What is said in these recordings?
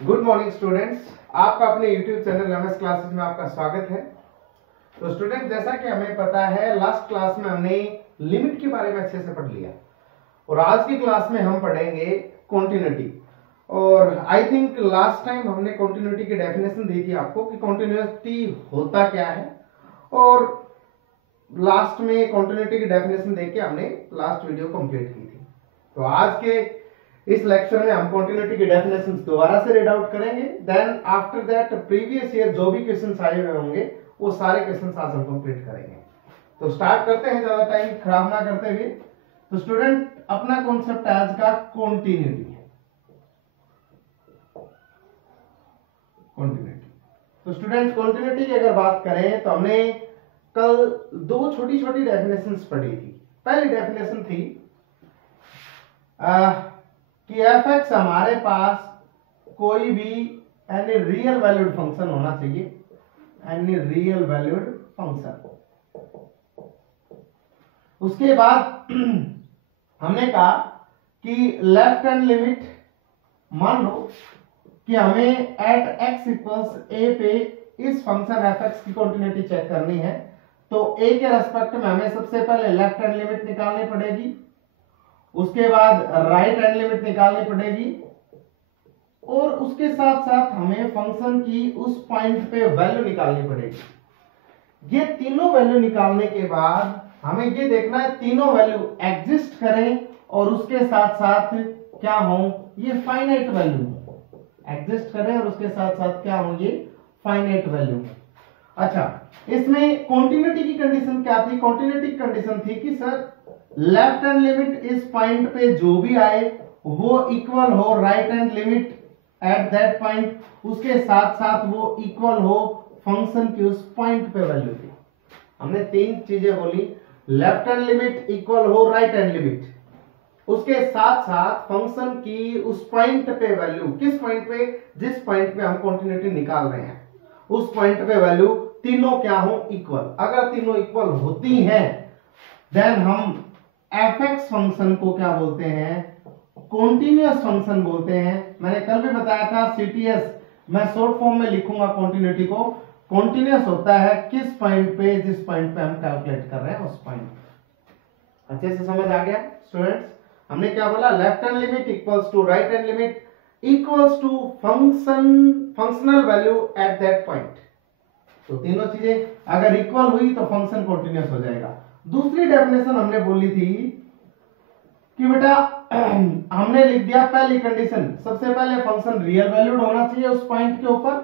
Good morning students, आपका अपने YouTube channel MS classes में आपका स्वागत है। तो स्टूडेंट, जैसा कि हमें पता है लास्ट क्लास में हमने लिमिट के बारे में अच्छे से पढ़ लिया और आज की क्लास में हम पढ़ेंगे कॉन्टिन्यूटी। और आई थिंक लास्ट टाइम हमने कॉन्टिन्यूटी की डेफिनेशन दी थी आपको कि कॉन्टिन्यूटी होता क्या है, और लास्ट में कॉन्टिन्यूटी की डेफिनेशन देके हमने लास्ट वीडियो कंप्लीट की थी। तो आज के इस लेक्चर में हम कॉन्टिन्यूटी की डेफिनेशंस दोबारा से रीड आउट करेंगे। Then after that previous year जो भी क्वेश्चंस आए हुए होंगे वो सारे क्वेश्चंस आज हम कंप्लीट करेंगे। तो स्टार्ट करते हैं, ज्यादा टाइम खराब ना करते हुए। तो स्टूडेंट, अपना कॉन्सेप्ट आज का कॉन्टिन्यूटी है। कॉन्टिन्यूटी, तो स्टूडेंट कॉन्टिन्यूटी की अगर बात करें तो हमने कल दो छोटी छोटी डेफिनेशंस पढ़ी थी। पहली डेफिनेशन थी कि एफ एक्स हमारे पास कोई भी एनी रियल वैल्यूड फंक्शन होना चाहिए, एनी रियल वैल्यूड फंक्शन। उसके बाद हमने कहा कि लेफ्ट हैंड लिमिट, मान लो कि हमें एट एक्स इक्वल्स ए पे इस फंक्शन एफ एक्स की कॉन्टिन्यूटी चेक करनी है, तो ए के रेस्पेक्ट में हमें सबसे पहले लेफ्ट हैंड लिमिट निकालनी पड़ेगी, उसके बाद राइट हैंड लिमिट निकालनी पड़ेगी, और उसके साथ साथ हमें फंक्शन की उस पॉइंट पे वैल्यू निकालनी पड़ेगी। ये तीनों वैल्यू निकालने के बाद हमें ये देखना है तीनों वैल्यू एग्जिस्ट करें और उसके साथ साथ क्या हो, ये फाइनाइट वैल्यू एग्जिस्ट करें और उसके साथ साथ क्या हो, ये फाइनाइट वैल्यू। अच्छा, इसमें कॉन्टिन्यूटी की कंडीशन क्या थी? कॉन्टिन्यूटी की कंडीशन थी कि सर लेफ्ट हैंड लिमिट इस पॉइंट पे जो भी आए वो इक्वल हो right hand limit eight that point, उसके साथ साथ वो इक्वल हो फंक्शन की उस पॉइंट पे वैल्यू थी। हमने तीन चीजें बोली, लेफ्ट हैंड लिमिट इक्वल हो राइट हैंड लिमिट, उसके साथ साथ फंक्शन की उस पॉइंट पे वैल्यू, किस पॉइंट पे? जिस पॉइंट पे हम कॉन्टिन्यूटी निकाल रहे हैं उस पॉइंट पे वैल्यू तीनों क्या हो, इक्वल। अगर तीनों इक्वल होती हैं देन हम एफ एक्स फंक्शन को क्या बोलते हैं, कॉन्टिन्यूअस फंक्शन बोलते हैं। मैंने कल भी बताया था सीटीएस, मैं शॉर्ट फॉर्म में लिखूंगा कॉन्टिन्यूटी को। कॉन्टिन्यूअस होता है किस पॉइंट पे, जिस पॉइंट पे हम कैलकुलेट कर रहे हैं उस पॉइंट। अच्छे से समझ आ गया स्टूडेंट्स? हमने क्या बोला, left hand limit equals to right hand limit equals to functional value at that point. तो तीनों चीजें अगर इक्वल हुई तो फंक्शन कॉन्टिन्यूअस हो जाएगा। दूसरी डेफिनेशन हमने बोली थी कि बेटा हमने लिख दिया पहली कंडीशन, सबसे पहले फंक्शन रियल वैल्यूड होना चाहिए उस पॉइंट के ऊपर,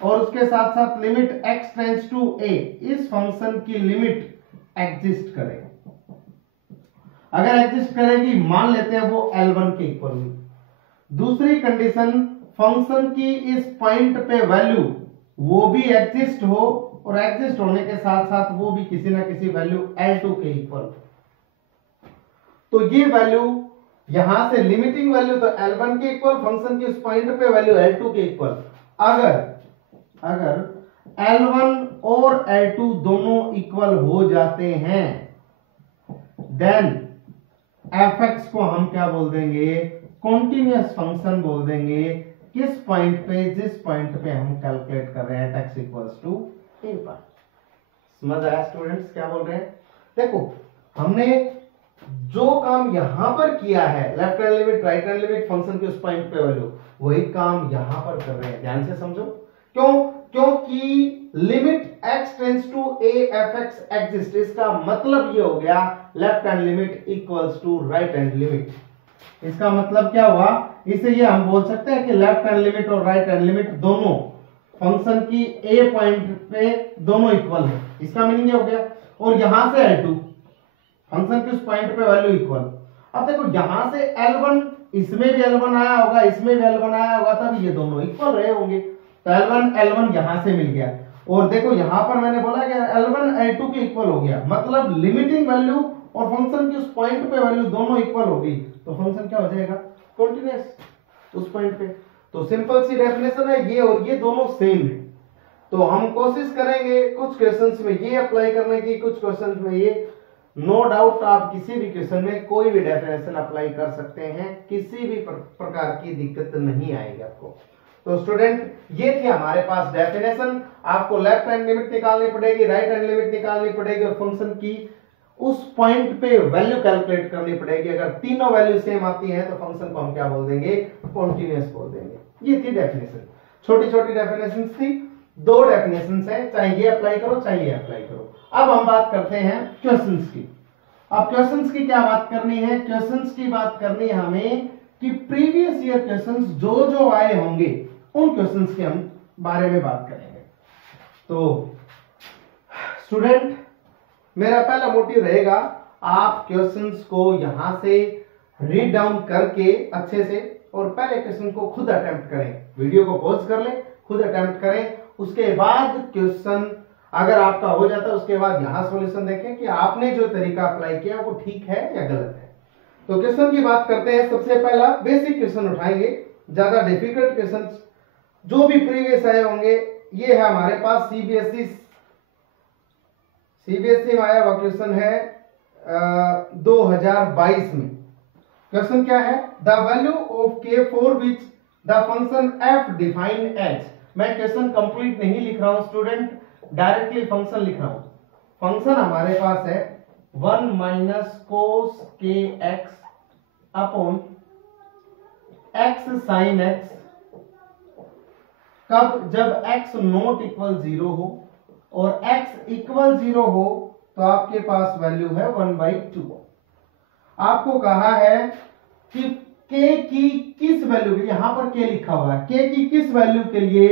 और उसके साथ साथ limit x tends to a, इस फंक्शन की लिमिट एग्जिस्ट करे। अगर एग्जिस्ट करेगी, मान लेते हैं वो L1 के इक्वल हुई। दूसरी कंडीशन, फंक्शन की इस पॉइंट पे वैल्यू वो भी एग्जिस्ट हो, और एग्जिस्ट होने के साथ साथ वो भी किसी ना किसी वैल्यू L2 के इक्वल। तो ये वैल्यू यहां से लिमिटिंग वैल्यू तो L1 के इक्वल, फंक्शन की उस पॉइंट पे वैल्यू L2 के इक्वल। अगर L1 और L2 दोनों इक्वल हो जाते हैं देन fx को हम क्या बोल देंगे, कॉन्टिन्यूअस फंक्शन बोल देंगे। किस पॉइंट पे? जिस पॉइंट पे हम कैलकुलेट कर रहे हैं x इक्वल्स टू a पर। समझ आया स्टूडेंट्स क्या बोल रहे हैं? देखो, हमने जो काम यहां पर किया है, left hand limit right hand limit function के उस पॉइंट पे वैल्यू, वही काम यहां पर कर रहे हैं। ध्यान से समझो, क्यों? क्योंकि limit x tends to a f x exist, इसका मतलब ये हो गया left hand limit equals to right hand limit. इसका मतलब क्या हुआ? इसे ये हम बोल सकते हैं कि लेफ्ट हैंड लिमिट और राइट हैंड लिमिट दोनों फंक्शन की a पॉइंट पे दोनों इक्वल है। इसका मीनिंग ये हो गया। और यहां से L2 फंक्शन के उस पॉइंट पे वैल्यू इक्वल। अब देखो, यहां से L1, इसमें भी L1 आया होगा, इसमें भी L1 आया होगा, तब ये दोनों इक्वल रहे होंगे। तो L1 यहां से मिल गया, और देखो यहां पर मैंने बोला कि L1 L2 के इक्वल हो गया, मतलब लिमिटिंग वैल्यू और फंक्शन की उस पॉइंट पे वैल्यू दोनों इक्वल हो गई, तो फंक्शन क्या हो जाएगा, कॉन्टिन्यूअस उस पॉइंट पे। तो सिंपल सी डेफिनेशन है, ये और ये दोनों सेम है। तो हम कोशिश करेंगे कुछ क्वेश्चंस में ये अप्लाई करने की, कुछ क्वेश्चंस में ये। नो डाउट आप किसी भी क्वेश्चन में कोई भी डेफिनेशन अप्लाई कर सकते हैं, किसी भी प्रकार की दिक्कत नहीं आएगी आपको। तो स्टूडेंट ये थी हमारे पास डेफिनेशन। आपको लेफ्ट हैंड लिमिट निकालनी पड़ेगी, राइट हैंड लिमिट निकालनी पड़ेगी और फंक्शन की उस पॉइंट पे वैल्यू कैलकुलेट करनी पड़ेगी। अगर तीनों वैल्यू सेम आती हैं तो फंक्शन को हम क्या बोल देंगे, कॉन्टिन्यूअस बोल देंगे। ये थी डेफिनेशन, छोटी छोटी डेफिनेशन थी, 2 डेफिनेशन है, चाहे ये अप्लाई करो चाहे ये अप्लाई करो। अब हम बात करते हैं क्वेश्चंस की। अब क्वेश्चंस की क्या बात करनी है, क्वेश्चंस की बात करनी है हमें कि प्रीवियस ईयर क्वेश्चंस जो जो आए होंगे उन क्वेश्चंस के हम बारे में बात करेंगे। तो स्टूडेंट मेरा पहला मोटिव रहेगा, आप क्वेश्चंस को यहां से रीड डाउन करके अच्छे से और पहले क्वेश्चन को खुद अटेम्प्ट करें, वीडियो को पॉज कर लें, खुद अटेम्प्ट करें। उसके बाद क्वेश्चन अगर आपका हो जाता है उसके बाद यहां सॉल्यूशन देखें कि आपने जो तरीका अप्लाई किया वो ठीक है या गलत है। तो क्वेश्चन की बात करते हैं। सबसे पहला बेसिक क्वेश्चन उठाएंगे, ज्यादा डिफिकल्ट क्वेश्चन जो भी प्रीवियस आए होंगे। ये है हमारे पास सीबीएसई में आया हुआ क्वेश्चन है 2022 में। क्वेश्चन क्या है, the value of k for which the function f define as. मैं क्वेश्चन कंप्लीट नहीं लिख रहा हूं स्टूडेंट, डायरेक्टली फंक्शन लिख रहा हूं। फंक्शन हमारे पास है 1 माइनस कोस के x upon x sine x. कब, जब x नॉट इक्वल 0 हो और x इक्वल 0 हो तो आपके पास वैल्यू है 1/2। आपको कहा है कि k की किस वैल्यू, यहां पर k लिखा हुआ है, k की किस वैल्यू के लिए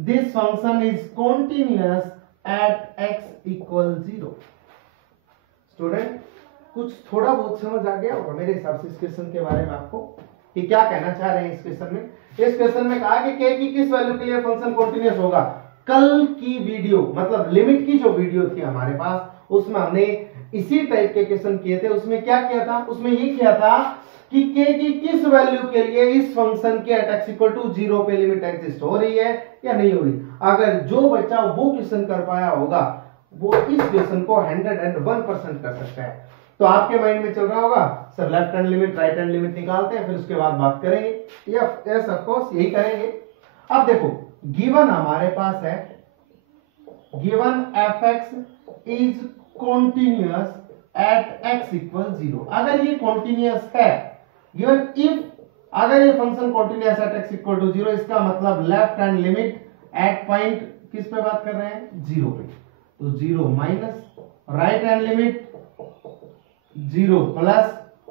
this function is continuous at x equal 0। Student कुछ थोड़ा बहुत समझ आ गया होगा मेरे हिसाब से इस क्वेश्चन के बारे में आपको कि क्या कहना चाह रहे हैं इस क्वेश्चन में। इस क्वेश्चन में कहा कि k की किस वैल्यू के लिए फंक्शन कॉन्टिन्यूअस होगा। कल की वीडियो मतलब लिमिट की जो वीडियो थी हमारे पास उसमें हमने इसी टाइप के क्वेश्चन किए थे। उसमें क्या किया था, उसमें ये किया था कि k की किस वैल्यू के लिए इस फंक्शन के एट x इक्वल टू 0 पे लिमिट एग्जिस्ट हो रही है या नहीं हो रही। अगर जो बच्चा वो क्वेश्चन कर पाया होगा वो इस क्वेश्चन को 101% कर सकता है। तो आपके माइंड में चल रहा होगा sir left hand limit right hand limit निकालते हैं फिर उसके बाद बात करेंगे, या यस ऑफ कोर्स यही करेंगे। अब देखो गिवन हमारे पास है, given fx is continuous at x equal 0। अगर ये कॉन्टिन्यूअस है, गिवन इफ अगर ये function continuous at x equal to 0, इसका मतलब left hand limit at point किस पे बात कर रहे हैं, 0 पे। तो 0 minus, right hand limit 0 plus,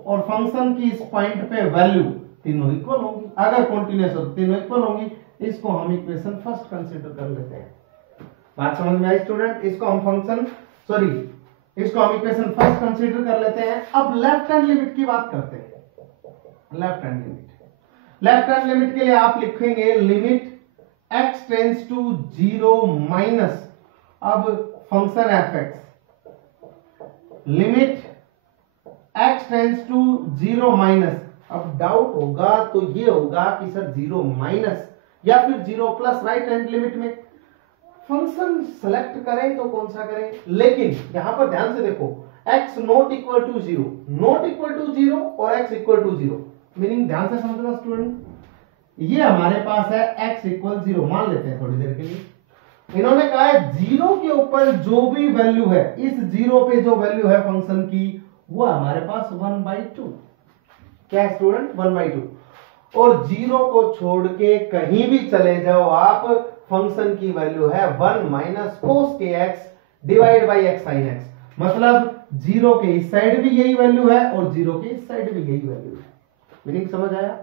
और फंक्शन की इस पॉइंट पे वैल्यू तीनों इक्वल होंगी। अगर कॉन्टिन्यूअस हो तो तीनों इक्वल होंगी। इसको हम इक्वेशन फर्स्ट कंसीडर कर लेते हैं। बात समझ में आई स्टूडेंट? इसको हम इसको हम इक्वेशन फर्स्ट कंसीडर कर लेते हैं। अब लेफ्ट हैंड लिमिट की बात करते हैं। लेफ्ट हैंड लिमिट के लिए आप लिखेंगे limit x tends to 0 minus, अब function fx limit x tends to 0 minus. अब डाउट होगा तो ये होगा कि सर 0 माइनस या फिर 0 प्लस राइट हैंड लिमिट में फंक्शन सेलेक्ट करें तो कौन सा करें। लेकिन यहां पर ध्यान से देखो, x नॉट इक्वल टू 0 और x इक्वल टू 0, मीनिंग ध्यान से समझना स्टूडेंट। ये हमारे पास है x इक्वल 0, मान लेते हैं थोड़ी देर के लिए। इन्होंने कहा है 0 के ऊपर जो भी वैल्यू है, इस 0 पे जो वैल्यू है फंक्शन की वो हमारे पास 1/2। क्या है स्टूडेंट, 1/2। और 0 को छोड़ के कहीं भी चले जाओ आप, फंक्शन की वैल्यू है 1 माइनस कोस के x divide by x sine x. मतलब 0 के इस साइड भी यही वैल्यू है और 0 के इस साइड भी यही वैल्यू है। मीनिंग समझ आया?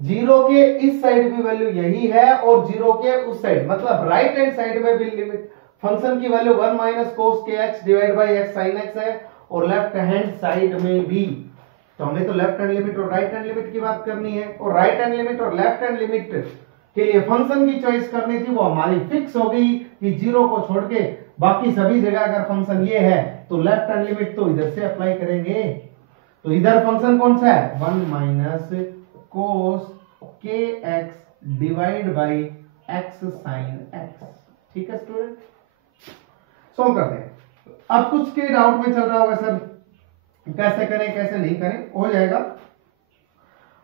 0 के इस साइड भी वैल्यू यही है और 0 के उस साइड, मतलब राइट हैंड साइड में भी लिमिट फंक्शन की वैल्यू 1 माइनस कोस के x divide by x sine x है, और लेफ्ट हैंड साइड में भी। तो हमें तो लेफ्ट हैंड लिमिट और राइट हैंड लिमिट की बात करनी है, और राइट हैंड लिमिट और लेफ्ट हैंड लिमिट के लिए फंक्शन की चॉइस करनी थी, वो हमारी फिक्स हो गई कि 0 को छोड़ के बाकी सभी जगह अगर फंक्शन ये है तो लेफ्ट हैंड लिमिट तो इधर से अप्लाई करेंगे। तो इधर फंक्शन कौन सा है, 1 माइनस कोस के x divide by x sine x. ठीक है स्टूडेंट, सॉल्व करते हैं। अब कुछ के डाउट में चल रहा होगा सर कैसे करें कैसे नहीं करें, हो जाएगा।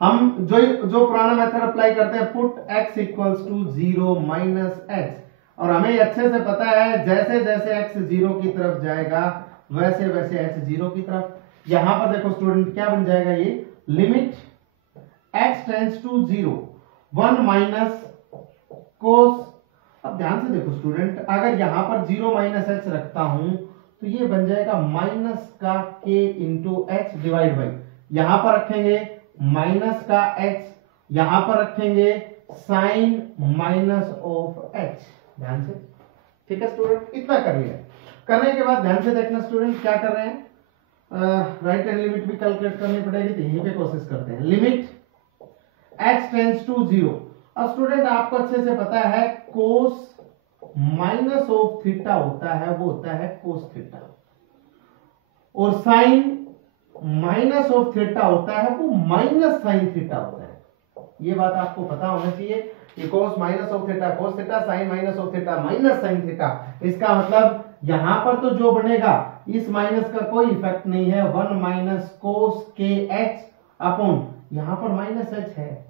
हम जो पुराना मेथड अप्लाई करते हैं, put x equals to 0 minus x, और हमें अच्छे से पता है जैसे जैसे x 0 की तरफ जाएगा वैसे वैसे h 0 की तरफ। यहां पर देखो स्टूडेंट क्या बन जाएगा, ये limit x tends to 0 1 minus cos. अब ध्यान से देखो स्टूडेंट, अगर यहां पर 0 माइनस h रखता हूं तो ये बन जाएगा माइनस का k into H divide by, यहां पर रखेंगे माइनस का x, यहां पर रखेंगे साइन माइनस ऑफ h। ध्यान से, ठीक है स्टूडेंट, इतना कर लिया। करने के बाद ध्यान से देखना स्टूडेंट क्या कर रहे हैं, राइट हैंड लिमिट भी कैलकुलेट करनी पड़ेगी, तो यहीं पे कोशिश करते हैं। Limit x tends to 0। अब स्टूडेंट आपको अच्छे से पता है कोस माइनस ऑफ थीटा होता है, वो होता है कोस थीटा, और साइन माइनस ऑफ थीटा होता है वो माइनस साइन थीटा होता है। ये बात आपको पता होना चाहिए कि cos minus of theta cos theta, sine minus of theta minus sine theta. इसका मतलब यहां पर तो जो बनेगा इस माइनस का कोई इफेक्ट नहीं है, 1 माइनस कोस के एच अपॉन, यहां पर माइनस एच है,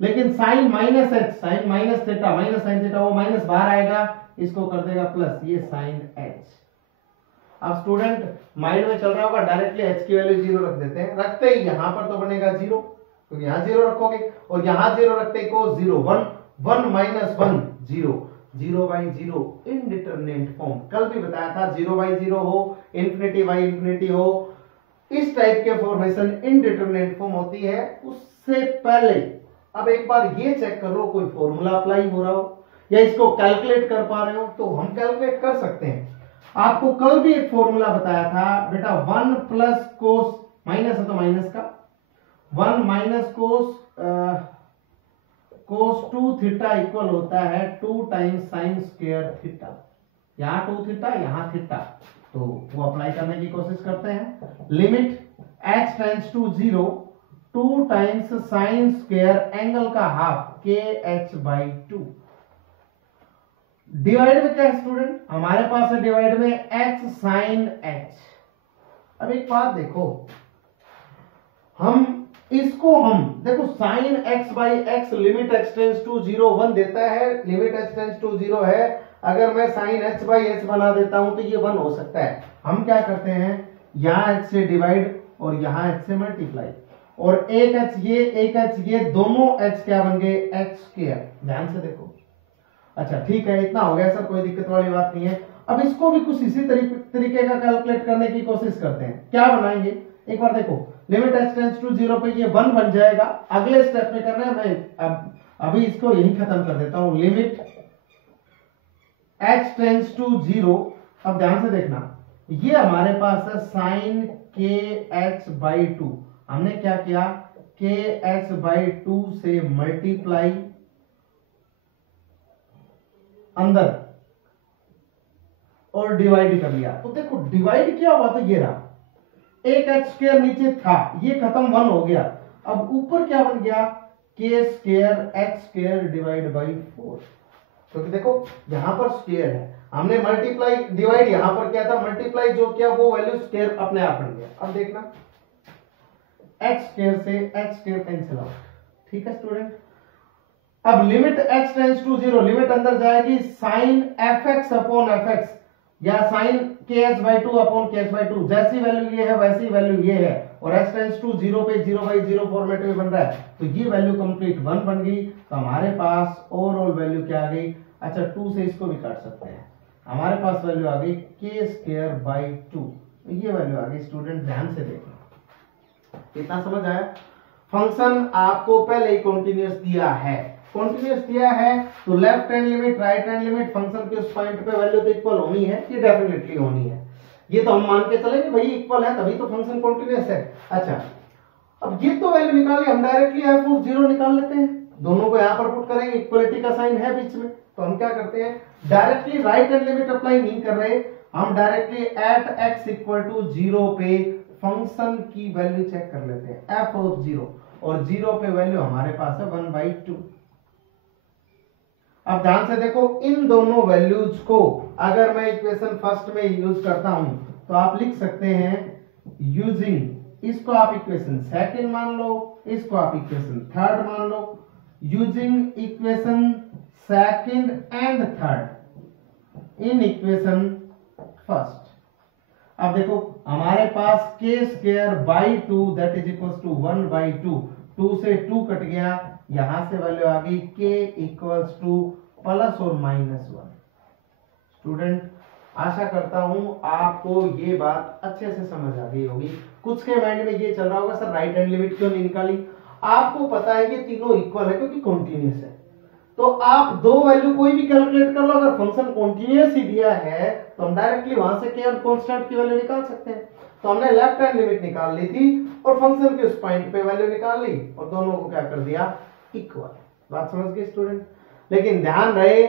लेकिन sine minus h, sine minus theta minus sine theta, वो माइनस बाहर आएगा, इसको कर देगा प्लस, ये साइन एच। अब स्टूडेंट माइंड में चल रहा होगा डायरेक्टली एच की वैल्यू 0 रख देते हैं, रखते ही यहां पर तो बनेगा 0, तो यहां 0 रखोगे, और यहां 0 रखते ही को 0 1 1 माइनस 1 0 0 बाई 0 इनडिटरमिनेट फॉर्म। कल भी बताया था 0 बाई 0 हो, इन्फिनिटी बाई इन्फिनिटी हो, इस टाइप के फॉर्मेशन इनडिटरमिनेट फॉर्म होती है। उससे पहले अब एक बार ये चेक कर लो कोई फॉर्मूला अप्लाई हो रहा हो या इसको कैलकुलेट कर पा रहे हो, तो हम कैलकुलेट कर सकते हैं। आपको कल भी एक फॉर्मूला बताया था बेटा, 1 प्लस कोस, माइनस है तो माइनस का, 1 माइनस कोस कोस 2 थीटा इक्वल होता है 2 टाइम्स साइन स्क्वायर थीटा। यहां 2 थीटा यहां थीटा, तो वो अप्लाई करने की कोशिश करते हैं। Limit x tends to 0 2 times sine square angle का हाफ के एच बाई 2। डिवाइड में क्या है स्टूडेंट, हमारे पास है डिवाइड में x साइन h। अब एक बात देखो, हम देखो sine x by x, limit x tends to 0 1 देता है, लिमिट x टेंड्स टू 0 है। अगर मैं साइन h बाई h बना देता हूं तो ये 1 हो सकता है। हम क्या करते हैं, यहां h से डिवाइड और यहां h से मल्टीप्लाई, और एक h ये दोनों h क्या बन गए, h स्क्वायर। ध्यान से देखो, अच्छा ठीक है, इतना हो गया सर, कोई दिक्कत वाली बात नहीं है। अब इसको भी कुछ इसी तरीके का कैलकुलेट करने की कोशिश करते हैं। क्या बनाएंगे, एक बार देखो, लिमिट h टेंड्स टू 0 पे ये 1 बन जाएगा। अगले स्टेप में करना है, मैं अभी इसको यही खत्म कर देता हूं। लिमिट h टेंड्स टू 0, अब ध्यान से देखना, ये हमारे पास है साइन के एच बाई 2। हमने क्या किया, के एच बाई 2 से मल्टीप्लाई अंदर और डिवाइड कर लिया। तो देखो डिवाइड क्या हुआ, तो ये रहा, एक एच स्क्वायर नीचे था, ये खत्म 1 हो गया। अब ऊपर क्या बन गया, के square H square divide by 4। क्योंकि देखो यहां पर स्क्वायर है, हमने मल्टीप्लाई डिवाइड यहां पर किया था, मल्टीप्लाई जो किया वो वैल्यू स्क्वायर अपने आप बन गया। अब देखना एच स्क्वायर से एच स्क्वायर कैंसिल आउट, ठीक है स्टूडेंट। अब limit x tends to 0, limit अंदर जाएगी साइन fx अपॉन fx या sine kh by 2 upon kh by 2। जैसी वैल्यू ये है वैसी वैल्यू ये है, और x टेंड्स टू 0 पे 0 बाई 0 फॉर्मेट में बन रहा है, तो ये वैल्यू कंप्लीट 1 बन गई। तो हमारे पास ओवरऑल वैल्यू क्या आ गई, अच्छा 2 से इसको भी काट सकते हैं, हमारे पास वैल्यू आ गई k स्क्वायर बाई 2। ये वैल्यू आ गई स्टूडेंट, ध्यान से देखना, कितना समझ आया। फंक्शन आपको पहले ही कॉन्टिन्यूअस दिया है, कॉन्टिन्यूअस दिया है तो left hand limit right hand limit function के उस पॉइंट पे वैल्यू तो इक्वल होनी है, ये डेफिनेटली होनी है। ये तो हम मान के चलेंगे भाई इक्वल है तभी तो फंक्शन कॉन्टिन्यूअस है। अच्छा अब ये तो वैल्यू निकाली, हम डायरेक्टली f ऑफ 0 निकाल लेते हैं, दोनों को यहां पर पुट करेंगे, इक्वलिटी का साइन है बीच में। तो हम क्या करते हैं, directly right hand limit apply नहीं कर रहे, हम directly at x equal to 0 पे फंक्शन की वैल्यू चेक कर लेते हैं, f ऑफ 0, और 0 पे वैल्यू हमारे पास है 1/2। अब ध्यान से देखो, इन दोनों वैल्यूज को अगर मैं इक्वेशन फर्स्ट में यूज करता हूं तो आप लिख सकते हैं यूजिंग इसको आप इक्वेशन सेकंड मान लो, इसको आप इक्वेशन थर्ड मान लो। Using equation second and third in equation first. अब देखो हमारे पास k square by 2 that is equal to 1 by 2, 2 से 2 कट गया, यहां से वैल्यू आ गई k इक्वल्स टू प्लस और माइनस 1। स्टूडेंट आशा करता हूं आपको ये बात अच्छे से समझ आ गई होगी। कुछ के माइंड में ये चल रहा होगा सर राइट हैंड लिमिट क्यों नहीं निकाली। आपको पता है कि तीनों इक्वल है क्योंकि कॉन्टिन्यूअस है, तो आप दो वैल्यू कोई भी कैलकुलेट कर लो, अगर फंक्शन कॉन्टिन्यूअस ही दिया है तो हम डायरेक्टली वहां से k और कांस्टेंट की वैल्यू निकाल सकते हैं। तो हमने लेफ्ट हैंड लिमिट निकाल ली थी और फंक्शन के उस पॉइंट पे वैल्यू निकाल ली और दोनों को क्या कर दिया इक्वल। बात समझ गए स्टूडेंट। लेकिन ध्यान रहे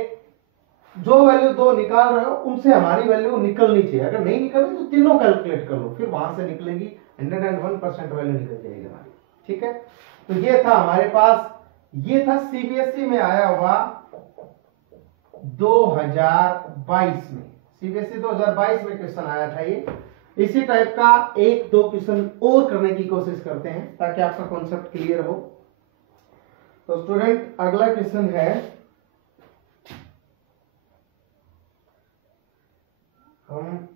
जो वैल्यू दो निकाल रहे हो उनसे हमारी वैल्यू निकलनी चाहिए, अगर नहीं निकल रही तो तीनों कैलकुलेट कर लो, फिर वहां से निकलेगी 101% वैल्यू निकल जाएगी हमारी। ठीक है, तो ये था हमारे पास, ये था सीबीएसई में आया हुआ 2022 में, सीबीएसई 2022 में क्वेश्चन आया था ये। इसी टाइप का एक दो क्वेश्चन और करने की कोशिश करते हैं ताकि आपका कॉन्सेप्ट क्लियर हो। तो स्टूडेंट अगला क्वेश्चन है, हम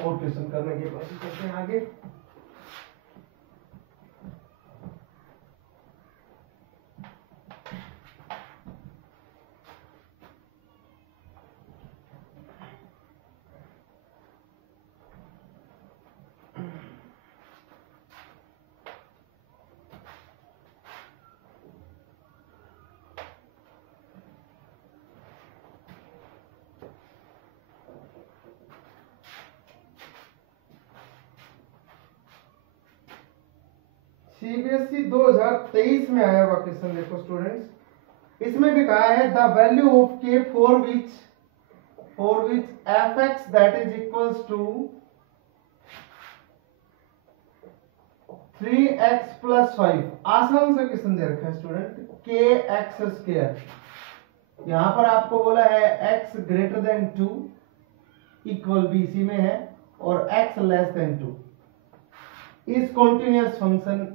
और क्वेश्चन करने की कोशिश करते हैं आगे। सीबीएसई 2023 में आया हुआ क्वेश्चन देखो स्टूडेंट्स, इसमें भी कहा है the value of k for which f x that is equals to 3x plus 5। आसान से क्वेश्चन दे रखा है स्टूडेंट, के एक्स स्क्वायर, यहां पर आपको बोला है x greater then 2 equal BC में है और x less then 2 is continuous function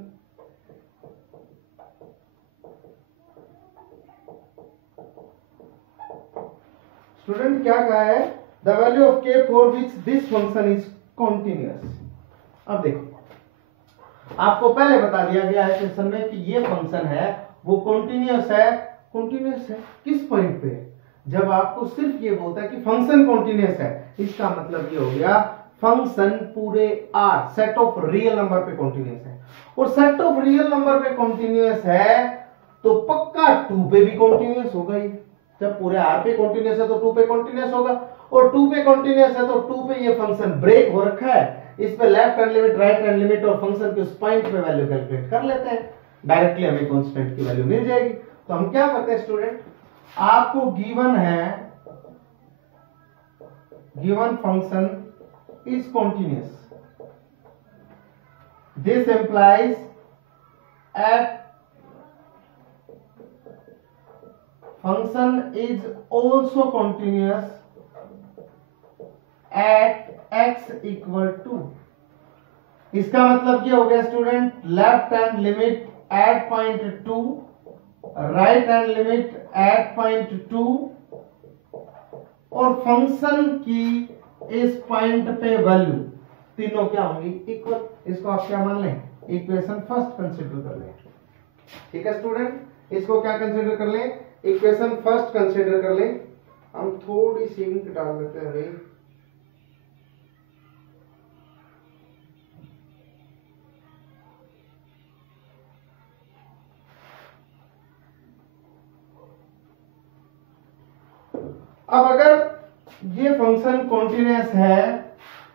student क्या कहा है, the value of k for which this function is continuous. अब देखो आपको पहले बता दिया गया है क्वेश्चन में कि ये फंक्शन है वो कॉन्टिन्यूअस है। कॉन्टिन्यूअस है किस पॉइंट पे, जब आपको सिर्फ ये बोलता है कि फंक्शन कॉन्टिन्यूअस है, इसका मतलब ये हो गया फंक्शन पूरे R set of real number पे कॉन्टिन्यूअस है, और सेट ऑफ रियल नंबर पे कॉन्टिन्यूअस है तो पक्का 2 पे भी कॉन्टिन्यूअस होगा ही। जब पूरे आर पे कॉन्टिन्यूअस है तो 2 पे कॉन्टिन्यूअस होगा, और 2 पे कॉन्टिन्यूअस है तो 2 पे ये फंक्शन ब्रेक हो रखा है, इस पे left hand limit right hand limit और फंक्शन के उस पॉइंट पे वैल्यू कैलकुलेट कर लेते हैं, डायरेक्टली हमें कांस्टेंट की वैल्यू मिल जाएगी। तो हम क्या करते हैं स्टूडेंट, आपको गिवन है given function is continuous, this implies at function is also continuous at x equal to, इसका मतलब क्या हो गया student, left hand limit at point 2, right hand limit at point 2 और फंक्शन की इस पॉइंट पे वैल्यू तीनों क्या होंगी इक्वल। इसको आप क्या मान लें, इक्वेशन फर्स्ट कंसीडर कर लें। ठीक है स्टूडेंट, इसको क्या कंसीडर कर लें, इक्वेशन फर्स्ट कंसीडर कर लें। हम थोड़ी सी इंक डाल देते हैं भाई, अब अगर ये फंक्शन कॉन्टिन्यूअस है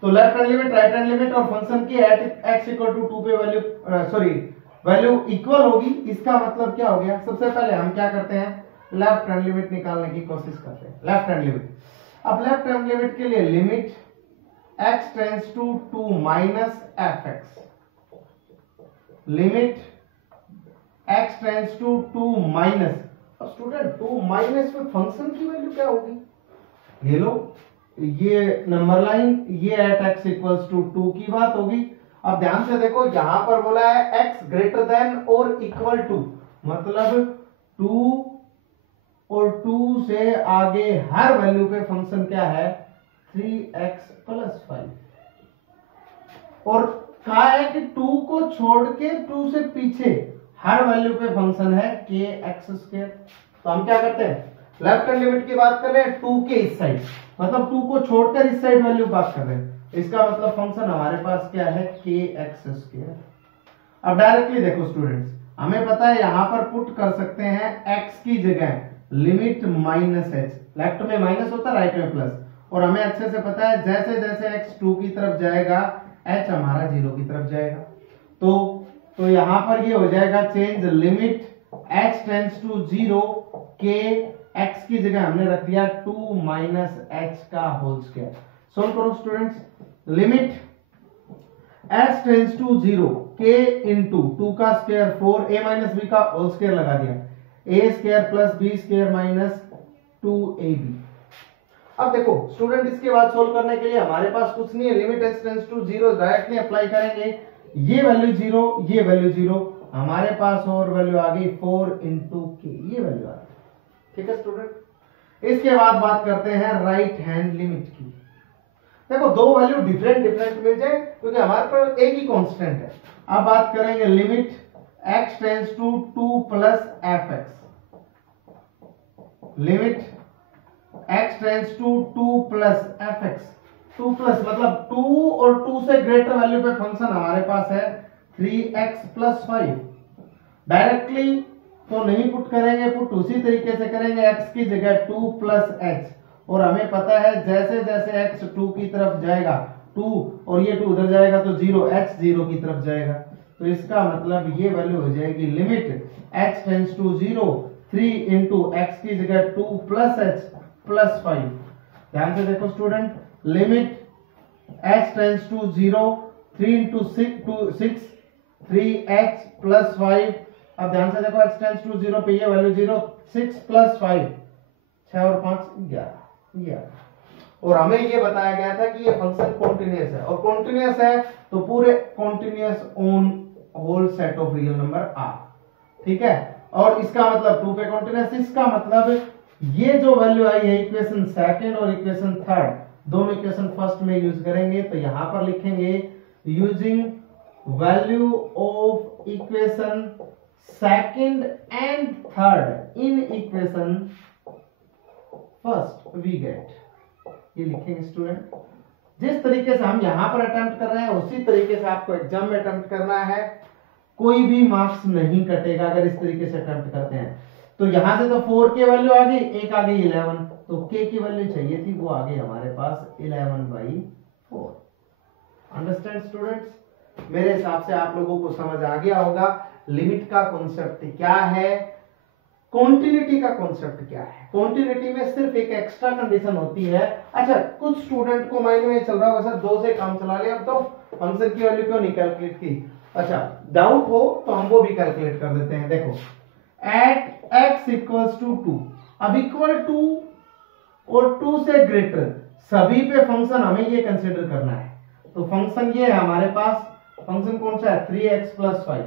तो left hand limit right hand limit और फंक्शन की एट x इक्वल टू 2 पे वैल्यू इक्वल होगी। इसका मतलब क्या हो गया, सबसे पहले हम क्या करते हैं, लेफ्ट हैंड लिमिट निकालने की कोशिश करते हैं। लेफ्ट हैंड लिमिट, अब लेफ्ट हैंड लिमिट के लिए limit x tends to 2 minus fx, limit x tends to 2 minus, अब स्टूडेंट 2 माइनस में फंक्शन की वैल्यू क्या होगी, ये लो, ये नंबर लाइन, ये एट x इक्वल्स टू 2 की बात होगी। अब ध्यान से देखो, यहां पर बोला है x ग्रेटर देन और इक्वल टू, मतलब 2 और 2 से आगे हर वैल्यू पे फंक्शन क्या है 3x प्लस 5, और कहा है कि 2 को छोड़ के 2 से पीछे हर वैल्यू पे फंक्शन है kx²। तो हम क्या करते हैं, लेफ्ट हैंड लिमिट की बात कर रहे हैं 2 के इस साइड, मतलब 2 को छोड़कर इस साइड वैल्यू बात कर रहे हैं, इसका मतलब फंक्शन हमारे पास क्या है kx²। अब डायरेक्टली देखो स्टूडेंट्स, हमें पता है यहां पर पुट कर सकते हैं x की जगह लिमिट -h, लेफ्ट में माइनस होता है राइट में प्लस, और हमें अच्छे से पता है जैसे जैसे x 2 की तरफ जाएगा h हमारा 0 की तरफ जाएगा। तो यहां पर ये हो जाएगा change, limit h tends to 0 के x की जगह हमने रख दिया 2 - h का होल स्क्वायर। सोल्व करो students, limit h tends to 0 k into 2 का स्क्वायर 4 a - b का होल स्क्वायर लगा दिया, a² plus b² minus 2ab। अब देखो स्टूडेंट, इसके बाद सोल्व करने के लिए हमारे पास कुछ नहीं है, limit h tends to 0 directly apply करेंगे, ये वैल्यू 0, ये वैल्यू 0, हमारे पास और वैल्यू आ गई 4 इंटू के, ये वैल्यू आ गई। ठीक है स्टूडेंट, इसके बाद बात करते हैं राइट हैंड लिमिट की। देखो दो वैल्यू डिफरेंट मिल जाए क्योंकि हमारे पास एक ही कांस्टेंट है। अब बात करेंगे limit x tends to 2 plus fx, limit x tends to 2 plus fx, 2 plus मतलब 2 और 2 से ग्रेटर वैल्यू पे फंक्शन हमारे पास है 3x प्लस 5। डायरेक्टली तो नहीं पुट करेंगे, पुट उसी तरीके से करेंगे, x की जगह 2 प्लस h, और हमें पता है जैसे जैसे x 2 की तरफ जाएगा 2 और ये 2 उधर जाएगा तो 0, h 0 की तरफ जाएगा, तो इसका मतलब ये वैल्यू हो जाएगी limit h tends to 0 3 into x की जगह 2 प्लस h प्लस 5। ध्यान से देखो student, limit h tends to 0 3 into 6 3h plus 5। अब ध्यान से देखो h टेंड्स टू 0 पे ये वैल्यू 0, 6 प्लस 5 6 और 5 11, और हमें ये बताया गया था कि ये फंक्शन कॉन्टिन्यूअस है, और कॉन्टिन्यूअस है तो पूरे continuous on whole set of real number R. ठीक है, और इसका मतलब 2 पे कॉन्टिन्यूअस, इसका मतलब ये जो वैल्यू आई है इक्वेशन सेकंड और इक्वेशन थर्ड, दोनों इक्वेशन फर्स्ट में यूज करेंगे, तो यहां पर लिखेंगे using value of equation second and third in equation first we get, ये लिखेंगे स्टूडेंट। जिस तरीके से हम यहां पर अटेम्प्ट कर रहे हैं उसी तरीके से आपको एग्जाम में अटेम्प्ट करना है, कोई भी मार्क्स नहीं कटेगा अगर इस तरीके से अटेम्प्ट करते हैं। तो यहां से तो 4 की वैल्यू आ गई, एक आ गई 11, तो k की वैल्यू चाहिए थी, वो आ गई हमारे पास 11/4। अंडरस्टैंड स्टूडेंट्स, मेरे हिसाब से आप लोगों को समझ आ गया होगा लिमिट का कॉन्सेप्ट क्या है, कॉन्टिन्यूटी का कॉन्सेप्ट क्या है। कॉन्टिन्यूटी में सिर्फ एक एक्स्ट्रा कंडीशन होती है। अच्छा, कुछ स्टूडेंट को माइंड में चल रहा होगा सर 2 से काम चला लिया, अब तो फंक्शन की वैल्यू क्यों नहीं कैलकुलेट की। अच्छा, डाउट हो तो हम वो भी कैलकुलेट कर देते हैं। देखो एट x इक्वल्स टू 2, अब इक्वल टू और 2 से ग्रेटर सभी पे फंक्शन हमें ये कंसीडर करना है। तो फंक्शन ये है हमारे पास, फंक्शन कौन सा है 3x प्लस 5,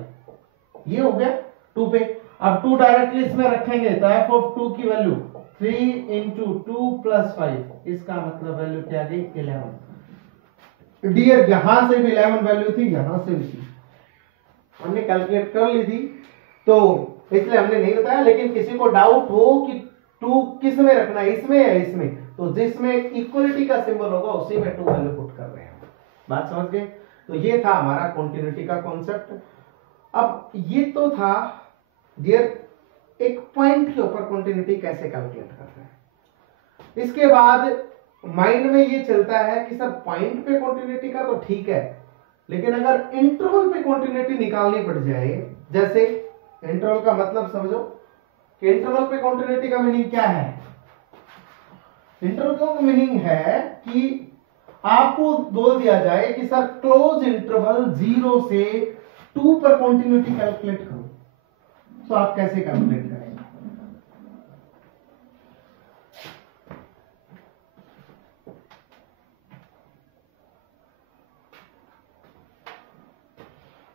ये हो गया 2 पे। अब 2 डायरेक्टली इसमें रखेंगे तो f ऑफ 2 की वैल्यू 3 इंटू 2 प्लस 5, इसका मतलब वैल्यू क्या आ गई 11। डियर यहां से भी 11 वैल्यू थी, यहां से भी थी, हमने कैलकुलेट कर ली थी तो इसलिए हमने नहीं बताया। लेकिन किसी को डाउट हो कि 2 किस में रखना है, इसमें या इसमें, तो जिसमें इक्वलिटी का सिंबल होगा उसी में 2 वैल्यू पुट कर रहे हैं। बात समझ गए। तो ये था हमारा कॉन्टिन्यूटी का कॉन्सेप्ट। अब ये तो था डियर एक पॉइंट के ऊपर कॉन्टिन्यूटी कैसे कैलकुलेट करते हैं। इसके बाद माइंड में ये चलता है कि सर पॉइंट पे कॉन्टिन्यूटी का तो ठीक है, लेकिन अगर इंटरवल पे कॉन्टिन्यूटी निकालनी पड़ जाए, जैसे इंटरवल का मतलब समझो कि इंटरवल पे कॉन्टिन्यूटी का मीनिंग क्या है। इंटरवल का मीनिंग है कि आपको बोल दिया जाए कि सर क्लोज इंटरवल 0 से 2 पर कॉन्टिन्यूटी कैलकुलेट करो, तो आप कैसे कैलकुलेट करेंगे।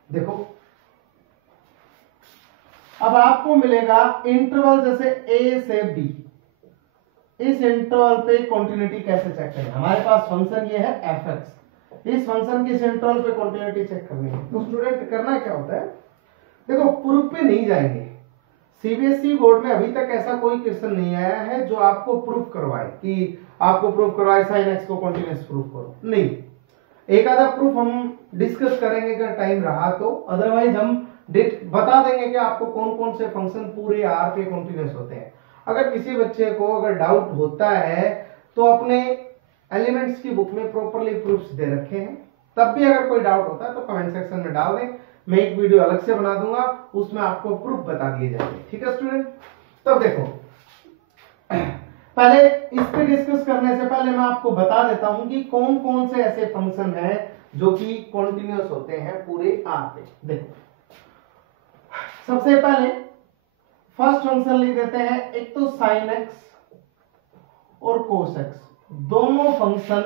देखो अब आपको मिलेगा इंटरवल जैसे ए से बी, इस इंटरवल पे कंटिन्यूटी कैसे चेक करें? हमारे पास फंक्शन ये है एफ एक्स, इस फंक्शन की इस इंटरवल पे कंटिन्यूटी चेक करनी है। तो स्टूडेंट करना क्या होता है, देखो प्रूफ पे नहीं जाएंगे, सीबीएसई बोर्ड में अभी तक ऐसा कोई क्वेश्चन नहीं आया है जो आपको प्रूफ करवाए कि आपको प्रूफ करवाए साइन एक्स को कॉन्टिन्यूस प्रूफ करो, नहीं। एक आधा प्रूफ हम डिस्कस करेंगे अगर टाइम रहा तो, अदरवाइज हम बता देंगे कि आपको कौन कौन से फंक्शन पूरे आर पे कॉन्टिन्यूस होते हैं। अगर किसी बच्चे को अगर डाउट होता है तो अपने एलिमेंट्स की बुक में प्रॉपरली प्रूफ्स दे रखे हैं, तब भी अगर कोई डाउट होता है तो कमेंट सेक्शन में डाल दें, मैं एक वीडियो अलग से बना दूंगा, उसमें आपको प्रूफ बता दिए जाएंगे। ठीक है स्टूडेंट, तब देखो पहले इस पे डिस्कस करने से पहले मैं आपको बता देता हूं कि कौन कौन से ऐसे फंक्शन हैं जो कि कॉन्टिन्यूस होते हैं पूरे आर पे। देखो सबसे पहले फर्स्ट फंक्शन लिख देते हैं, एक तो साइन एक्स और कोस एक्स, दोनों फंक्शन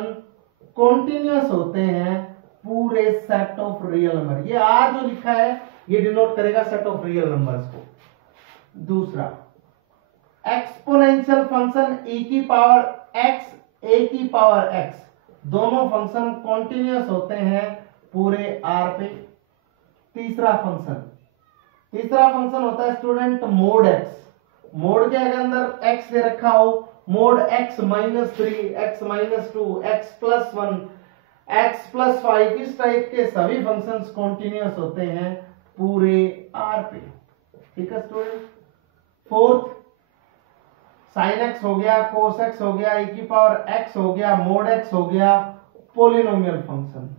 कॉन्टिन्यूस होते हैं पूरे सेट ऑफ रियल नंबर। ये आर जो लिखा है ये डिनोट करेगा सेट ऑफ रियल नंबर्स को। दूसरा एक्सपोनेंशियल फंक्शन e की पावर x a की पावर x, दोनों फंक्शन कॉन्टिन्यूस होते हैं पूरे आर पे। तीसरा फंक्शन होता है स्टूडेंट मोड x, मोड के अंदर x दे रखा हो, mode x minus 3, x minus 2, x plus 1, x plus 5, इस टाइप के सभी फंक्शंस कॉन्टिन्यूस होते हैं पूरे आर पे। ठीक है स्टूडेंट। फोर्थ साइन एक्स हो गया, कोस एक्स हो गया, e की पावर x हो गया, मोड x हो गया, पोलिनोमियल फंक्शन।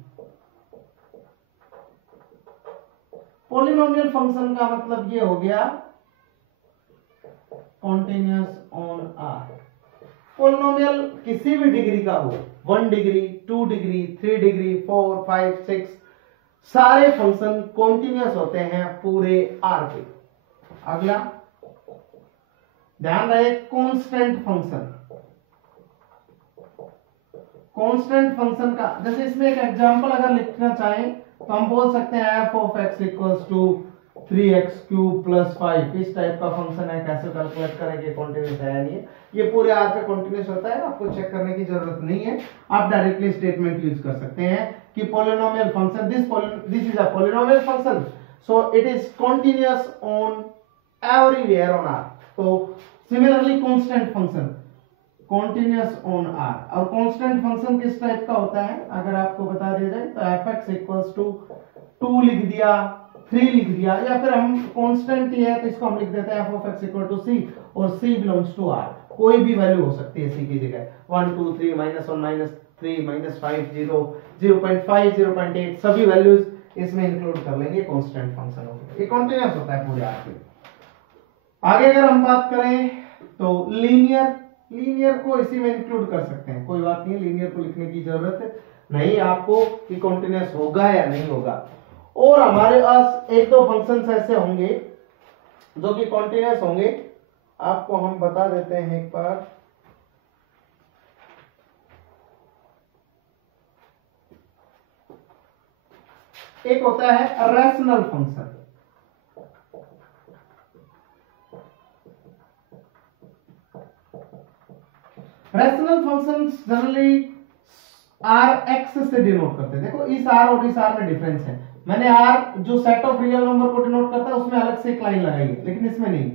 पोलिनोमियल फंक्शन का मतलब ये हो गया कॉन्टिन्यूस ऑन आर। पोलिनोमियल किसी भी डिग्री का हो, 1 डिग्री, 2 डिग्री, 3 डिग्री, 4, 5, 6, सारे फंक्शन कॉन्टिन्यूस होते हैं पूरे आर पे। अगला ध्यान रहे कांस्टेंट फंक्शन। कांस्टेंट फंक्शन का जैसे इसमें एक एग्जांपल अगर लिखना चाहें तो हम बोल सकते हैं f of x equals to 3x cube plus 5, इस टाइप का फंक्शन है। कैसे कैलकुलेट करेंगे, कॉन्टिन्यूस है या नहीं है, ये पूरे आर पे कॉन्टिन्यूस होता है, आपको चेक करने की जरूरत नहीं है, आप डायरेक्टली स्टेटमेंट यूज कर सकते हैं कि polynomial function this is a polynomial function so it is continuous on everywhere on R. तो similarly constant function continuous on R. और कांस्टेंट फंक्शन किस टाइप का होता है अगर आपको बता दिया जाए तो f(x) इक्वल्स टू 2 लिख दिया, 3 लिख दिया, या फिर हम कांस्टेंट ही है तो इसको हम लिख देते हैं f of x equal to c और c बिलोंग्स टू r। कोई भी वैल्यू हो सकती है c की जगह, 1 2 3 -1 -3 -5 0 0.5 0.8 सभी वैल्यूज इसमें इंक्लूड कर लेंगे, कांस्टेंट फंक्शन होगा, ये कॉन्टिन्यूस होता है पूरे आर पे। आगे अगर हम बात करें तो लीनियर को इसी में इंक्लूड कर सकते हैं, कोई बात नहीं, लीनियर को लिखने की जरूरत नहीं आपको कि कॉन्टिन्यूस होगा या नहीं होगा। और हमारे पास एक दो फंक्शंस ऐसे होंगे जो कि कॉन्टिन्यूस होंगे, आपको हम बता देते हैं एक बार। एक होता है rational function. Rational functions generally R x से डिनोट करते हैं। देखो इस आर और इस आर में डिफरेंस है, मैंने आर जो सेट ऑफ रियल नंबर को डिनोट करता है उसमें अलग से एक लाइन लगाई है, लेकिन इसमें नहीं।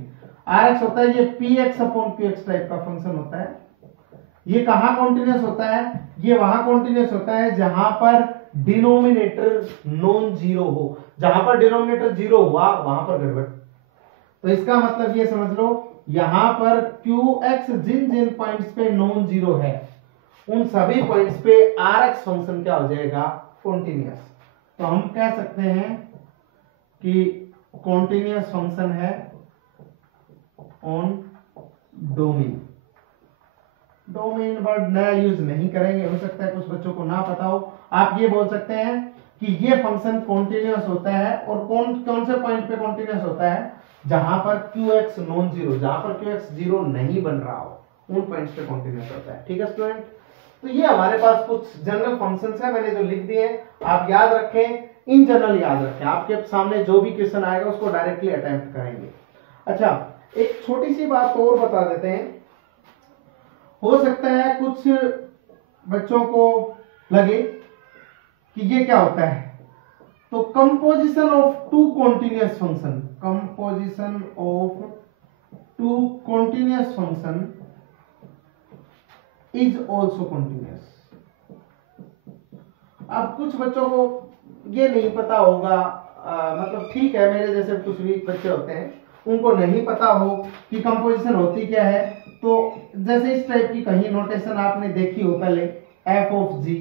आर एक्स होता है ये P x upon Q x type का फंक्शन होता है। ये कहां कॉन्टिन्यूस होता है, ये वहां कॉन्टिन्यूस होता है जहां पर डिनोमिनेटर नॉन जीरो हो, जहां पर डिनोमिनेटर जीरो हुआ वहां पर गड़बड़। तो इसका मतलब ये समझ लो यहां पर QX जिन जिन पॉइंट्स पे नॉन जीरो है उन सभी पॉइंट्स पे RX फंक्शन क्या हो जाएगा, कॉन्टिन्यूस। तो हम कह सकते हैं कि कॉन्टिन्यूस फंक्शन है ऑन डोमेन। डोमेन वर्ड नया यूज नहीं करेंगे, हो सकता है कुछ बच्चों को ना पता हो। आप ये बोल सकते हैं कि ये फंक्शन कॉन्टिन्यूस होता है और कौन से पॉइंट पे कॉन्टिन्यूस होता है, जहां पर QX नॉन जीरो, जहां पर QX जीरो नहीं बन रहा हो उन पॉइंट्स पे कॉन्टिन्यूस होता है। ठीक है स्टूडेंट, तो ये हमारे पास कुछ जनरल फंक्शंस है, मैंने जो लिख दिए हैं आप याद रखें, इन जनरल याद रखें, आपके सामने जो भी क्वेश्चन आएगा उसको डायरेक्टली अटेम्प्ट करेंगे। अच्छा, एक छोटी सी बात और बता देते हैं, हो सकता है कुछ बच्चों को लगे कि ये क्या होता है, तो composition of two continuous function, composition of two continuous function is also continuous. अब कुछ बच्चों को ये नहीं पता होगा, मतलब ठीक है, मेरे जैसे कुछ भी बच्चे होते हैं उनको नहीं पता हो कि कंपोजिशन होती क्या है, तो जैसे इस टाइप की कहीं नोटेशन आपने देखी हो पहले, एफ ऑफ जी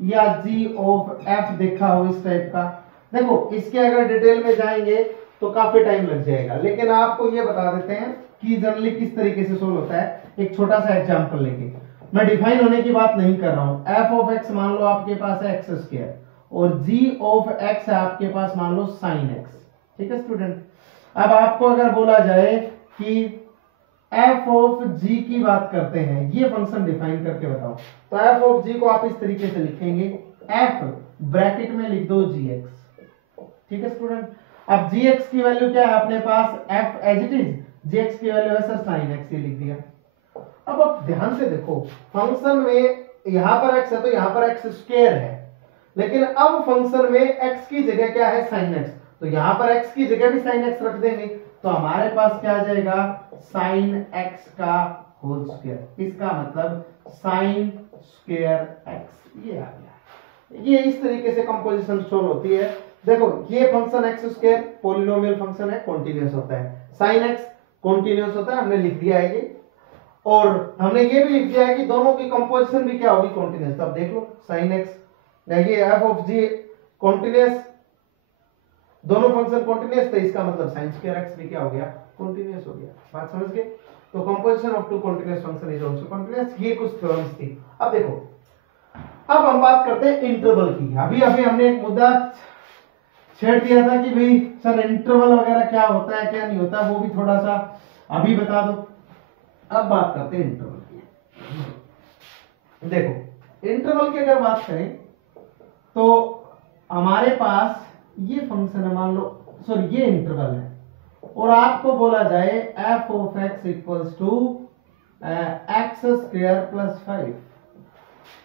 या जी ऑफ एफ देखा हो इस टाइप का। देखो इसके अगर डिटेल में जाएंगे तो काफी टाइम लग जाएगा, लेकिन आपको ये बता देते हैं कि जनरली किस तरीके से सोल्व होता है। एक छोटा सा एग्जांपल लेके, मैं डिफाइन होने की बात नहीं कर रहा हूं। एफ ऑफ एक्स मान लो आपके पास है एक्स स्क्वायर और जी ऑफ एक्स है आपके पास मान लो साइन एक्स, ठीक है स्टूडेंट। अब आपको अगर बोला जाए कि एफ ऑफ जी की बात करते हैं, ये फंक्शन डिफाइन करके बताओ, तो एफ ऑफ जी को आप इस तरीके से लिखेंगे, एफ ब्रैकेट में लिख दो जी एक्स, ठीक है स्टूडेंट। अब जी एक्स की वैल्यू क्या है अपने पास, f as it is, g x की वैल्यू है सर साइन एक्स, ये लिख दिया। अब आप ध्यान से देखो, फंक्शन में यहां पर x है तो यहां पर x स्क्वायर है, लेकिन अब फंक्शन में x की जगह क्या है साइन x, तो यहां पर x की जगह भी साइन x रख देंगे, तो हमारे पास क्या आ जाएगा साइन x का होल स्क्वायर, इसका मतलब साइन स्क्वायर x, ये आ गया। ये इस तरीके से कंपोजिशन सोल्व होती है। देखो ये function x square polynomial function है, कॉन्टिन्यूअस होता है, साइन x कॉन्टिन्यूअस होता है, हमने लिख दिया है ये, और हमने ये भी लिख दिया है कि दोनों की कंपोजिशन भी क्या होगी कॉन्टिन्यूअस। तब देख लो साइन एक्स, ये एफ ऑफ जी कॉन्टिन्यूअस, दोनों फंक्शन कॉन्टिन्यूअस, तो इसका मतलब साइन स्क्वायर एक्स भी क्या हो गया कॉन्टिन्यूअस हो गया। बात समझ गए? तो composition of two continuous function is also continuous. ये कुछ थ्योरम्स थी। अब देखो, अब हम बात करते हैं इंटरवल की। अभी अभी हमने एक मुद्दा छेड़ दिया था कि भाई सर इंटरवल वगैरह क्या होता है क्या नहीं होता, वो भी थोड़ा सा अभी बता दो। अब बात करते हैं इंटरवल की। देखो इंटरवल की अगर बात करें तो हमारे पास ये फंक्शन है, मान लो सॉरी ये इंटरवल है, और आपको बोला जाए f of x equals to x square plus 5,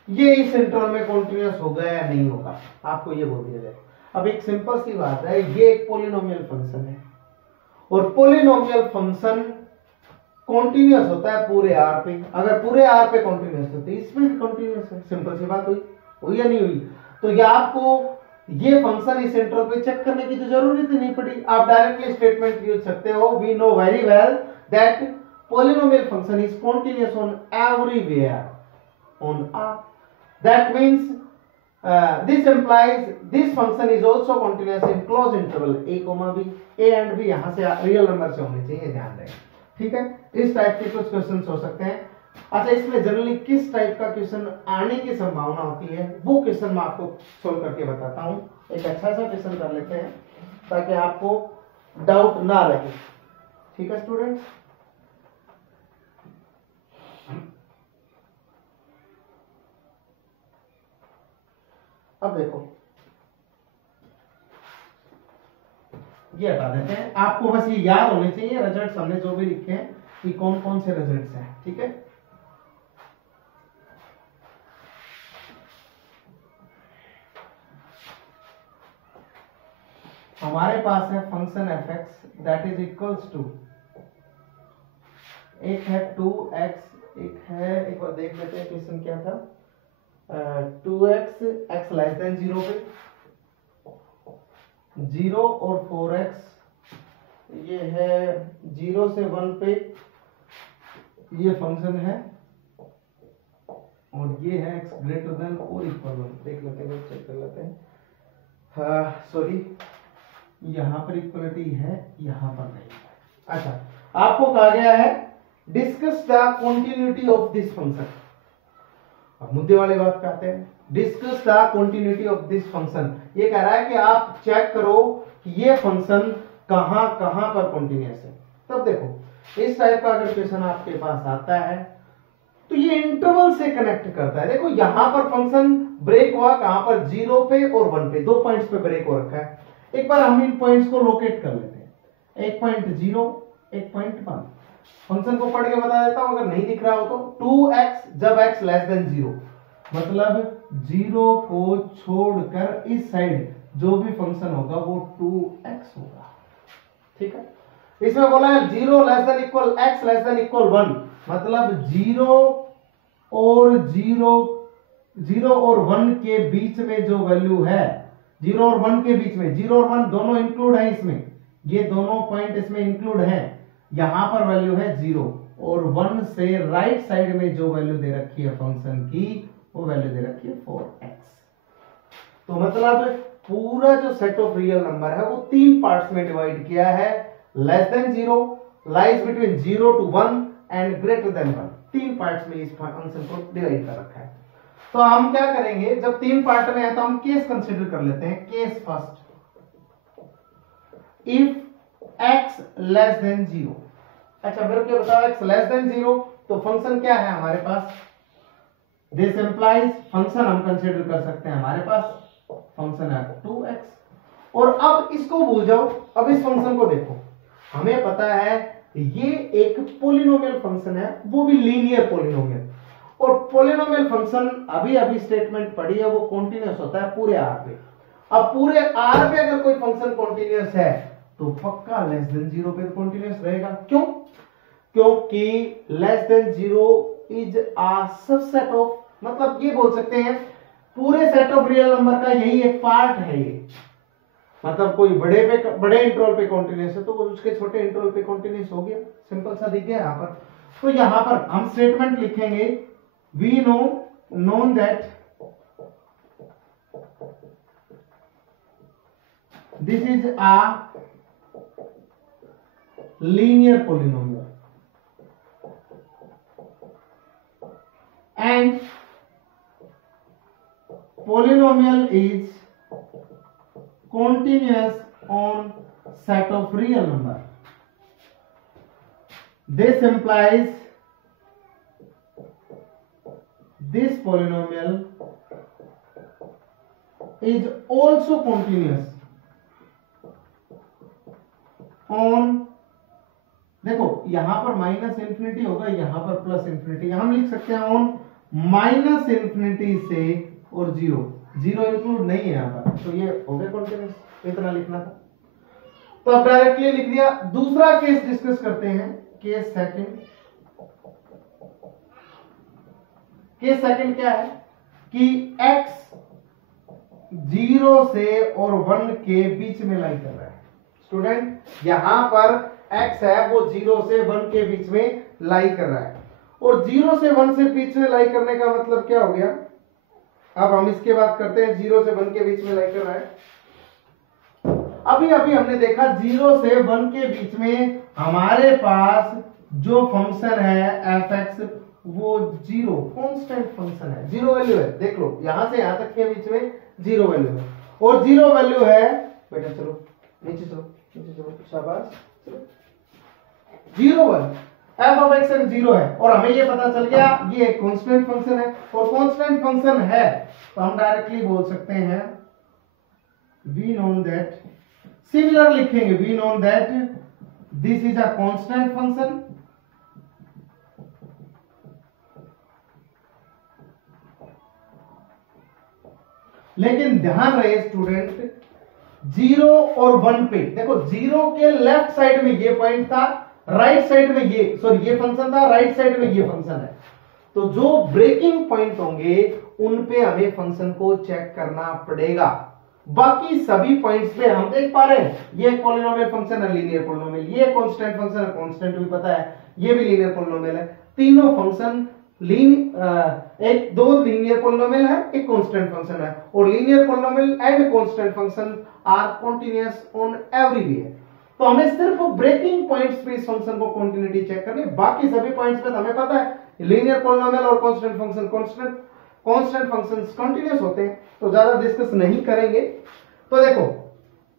ये इस इंटरवल में कॉन्टिन्यूअस होगा या नहीं होगा, आपको ये बोल दिया जाए। अब एक सिंपल सी बात है, ये एक पॉलिनोमियल फंक्शन है और पॉलिनोमियल फंक्शन कॉन्टिन्यूअस होता है पूरे आर पे। अगर पूरे आर पे कॉन्टिन्यूअस होती है, इसमें भी कॉन्टिन्यूअस है। सिंपल सी बात हुई या नहीं हुई? तो ये आपको ये फंक्शन इस इंटरवल पे चेक करने की तो जरूरत ही नहीं पड़ी, आप डायरेक्टली स्टेटमेंट यूज सकते हो, we know very well that polynomial function is continuous on everywhere on R. That means this implies this function is also continuous in closed interval a, b, a and b यहां से real number से होने चाहिए, ध्यान रखें, ठीक है। इस टाइप के कुछ क्वेश्चंस हो सकते हैं। अच्छा, इसमें जनरली किस टाइप का क्वेश्चन आने की संभावना होती है वो क्वेश्चन मैं आपको सोल्व करके बताता हूं। एक अच्छा सा क्वेश्चन कर लेते हैं ताकि आपको डाउट ना रहे, ठीक है स्टूडेंट। अब देखो ये हटा देते हैं, आपको बस ये याद होने चाहिए रिजल्ट्स हमने जो भी लिखे हैं कि कौन कौन से रिजल्ट्स हैं, ठीक है। हमारे पास है function f x that is equals to, एक है 2x, एक है, एक बार देख लेते हैं क्वेश्चन क्या था, 2x x लेस देन 0 पे, 0 और 4x, ये है 0 से 1 पे ये फंक्शन है, और ये है x ग्रेटर देन और इक्वल 1। देख लेते हैं, चेक कर लेते हैं। सॉरी, यहां पर इक्वलिटी है, यहां पर नहीं। अच्छा, आपको कहा गया है discuss the continuity of this function. अब मुद्दे वाले बात पे आते हैं, discuss the continuity of this function. ये कह रहा है कि आप चेक करो कि ये फंक्शन कहां कहां पर कॉन्टिन्यूअस है। तब देखो इस टाइप का अगर क्वेश्चन आपके पास आता है तो ये इंटरवल से कनेक्ट करता है। देखो यहां पर फंक्शन ब्रेक हुआ कहां पर, 0 पे और 1 पे, 2 पॉइंट्स पे ब्रेक हो रखा है। एक बार हम इन पॉइंट्स को लोकेट कर लेते हैं, 1.0 1.1। फंक्शन को पढ़ के बता देता हूं अगर नहीं दिख रहा हो तो। 2x जब x लेस देन 0, मतलब 0 को छोड़कर इस साइड जो भी फंक्शन होगा वो 2x होगा। ठीक है, इसमें बोला है 0 less than equal x less than equal 1, मतलब 0 और 1 के बीच में जो वैल्यू है, 0 और 1 के बीच में, 0 और 1 दोनों इंक्लूड है इसमें, ये दोनों पॉइंट इसमें इंक्लूड है। यहां पर वैल्यू है 0 और 1 से राइट साइड में जो वैल्यू दे रखी है फंक्शन की, वो वैल्यू दे रखी है 4x। तो मतलब पूरा जो सेट ऑफ रियल नंबर है वो 3 पार्ट्स में डिवाइड किया है। Less than 0, lies between 0 to 1 and greater than 1, 3 parts में इस फंक्शन को डिवाइड कर रखा है। तो हम क्या करेंगे, जब 3 पार्ट में है तो हम केस कंसीडर कर लेते हैं। Case first, if x less than 0। अच्छा मेरे को बताओ x लेस देन 0 तो फंक्शन क्या है हमारे पास, दिस इंप्लाइज फंक्शन हम कंसीडर कर सकते हैं, हमारे पास फंक्शन है 2x। और अब इसको भूल जाओ, अब इस फंक्शन को देखो, हमें पता है ये एक पोलिनोमियल फंक्शन है, वो भी लीनियर पोलिनोमियल। और पोलिनोमियल फंक्शन अभी अभी स्टेटमेंट पढ़ी है, वो कॉन्टिन्यूअस होता है पूरे आर पे। अब पूरे आर पे अगर कोई फंक्शन कॉन्टिन्यूअस है तो पक्का लेस देन 0 पे कॉन्टिन्यूअस रहेगा। क्यों? क्योंकि less than 0 is a subset of, मतलब ये बोल सकते हैं पूरे सेट ऑफ रियल नंबर का यही एक पार्ट है ये। मतलब कोई बड़े इंटरवल पे कॉन्टिन्यूअस है तो उसके छोटे इंटरवल पे कॉन्टिन्यूअस हो गया, सिंपल सा दिख गया यहाँ पर। तो यहाँ पर हम स्टेटमेंट लिखेंगे, we known that this is a linear polynomial and polynomial is continuous on set of real number. This implies this polynomial is also continuous on, देखो यहां पर माइनस इंफिनिटी होगा, यहां पर प्लस इंफिनिटी, हम लिख सकते हैं ऑन माइनस इंफिनिटी से और 0 इंक्लूड नहीं है यहां पर, तो ये हो गया कॉन्टिन्यूअस, इतना लिखना था। तो अब डायरेक्टली लिख दिया। दूसरा केस डिस्कस करते हैं, केस सेकंड। केस सेकंड क्या है कि x 0 से और 1 के बीच में लाई कर रहा है। स्टूडेंट यहां पर x है वो 0 से 1 के बीच में लाई कर रहा है, और 0 से 1 से बीच में लाई करने का मतलब क्या हो गया, अब हम इसके बात करते हैं। 0 से 1 के बीच में लाई कर रहा है, अभी अभी हमने देखा 0 से 1 के बीच में हमारे पास जो फंक्शन है fx वो 0 कांस्टेंट फंक्शन है, 0 वैल्यू है। देख लो यहां से यहां तक के बीच में 0 वैल्यू है, और 0 वैल्यू है, बेटा चलो नीचे चलो, शाबाश, चलो 0 1 f ऑफ x 0 है, और हमें ये पता चल गया ये एक कांस्टेंट फंक्शन है, और कांस्टेंट फंक्शन है तो हम डायरेक्टली बोल सकते हैं वी नोन दैट, सिमिलर लिखेंगे, we known that this is a constant function लेकिन ध्यान रहे स्टूडेंट 0 और 1 पे, देखो 0 के लेफ्ट साइड में ये पॉइंट था, राइट साइड में ये फंक्शन था, राइट साइड में ये फंक्शन है। तो जो ब्रेकिंग पॉइंट होंगे उन पे हमें फंक्शन को चेक करना पड़ेगा। बाकी सभी पॉइंट्स पे हम देख पा रहे हैं ये पॉलिनोमियल फंक्शन है, लीनियर पॉलिनोमियल, ये कांस्टेंट फंक्शन है, कांस्टेंट भी पता है, ये भी लीनियर पॉलिनोमियल है। तीनों फंक्शन एक दो लीनियर पॉलिनोमियल है, एक कांस्टेंट फंक्शन है, और linear polynomial and constant function are continuous on everywhere. तो हमें सिर्फ ब्रेकिंग पॉइंट्स पे इस फंक्शन को कंटिन्यूटी चेक करनी है, बाकी सभी पॉइंट्स पे तो हमें पता है लीनियर पॉलिनोमियल और constant function constant functions continuous होते हैं, तो ज्यादा डिस्कस नहीं करेंगे। तो देखो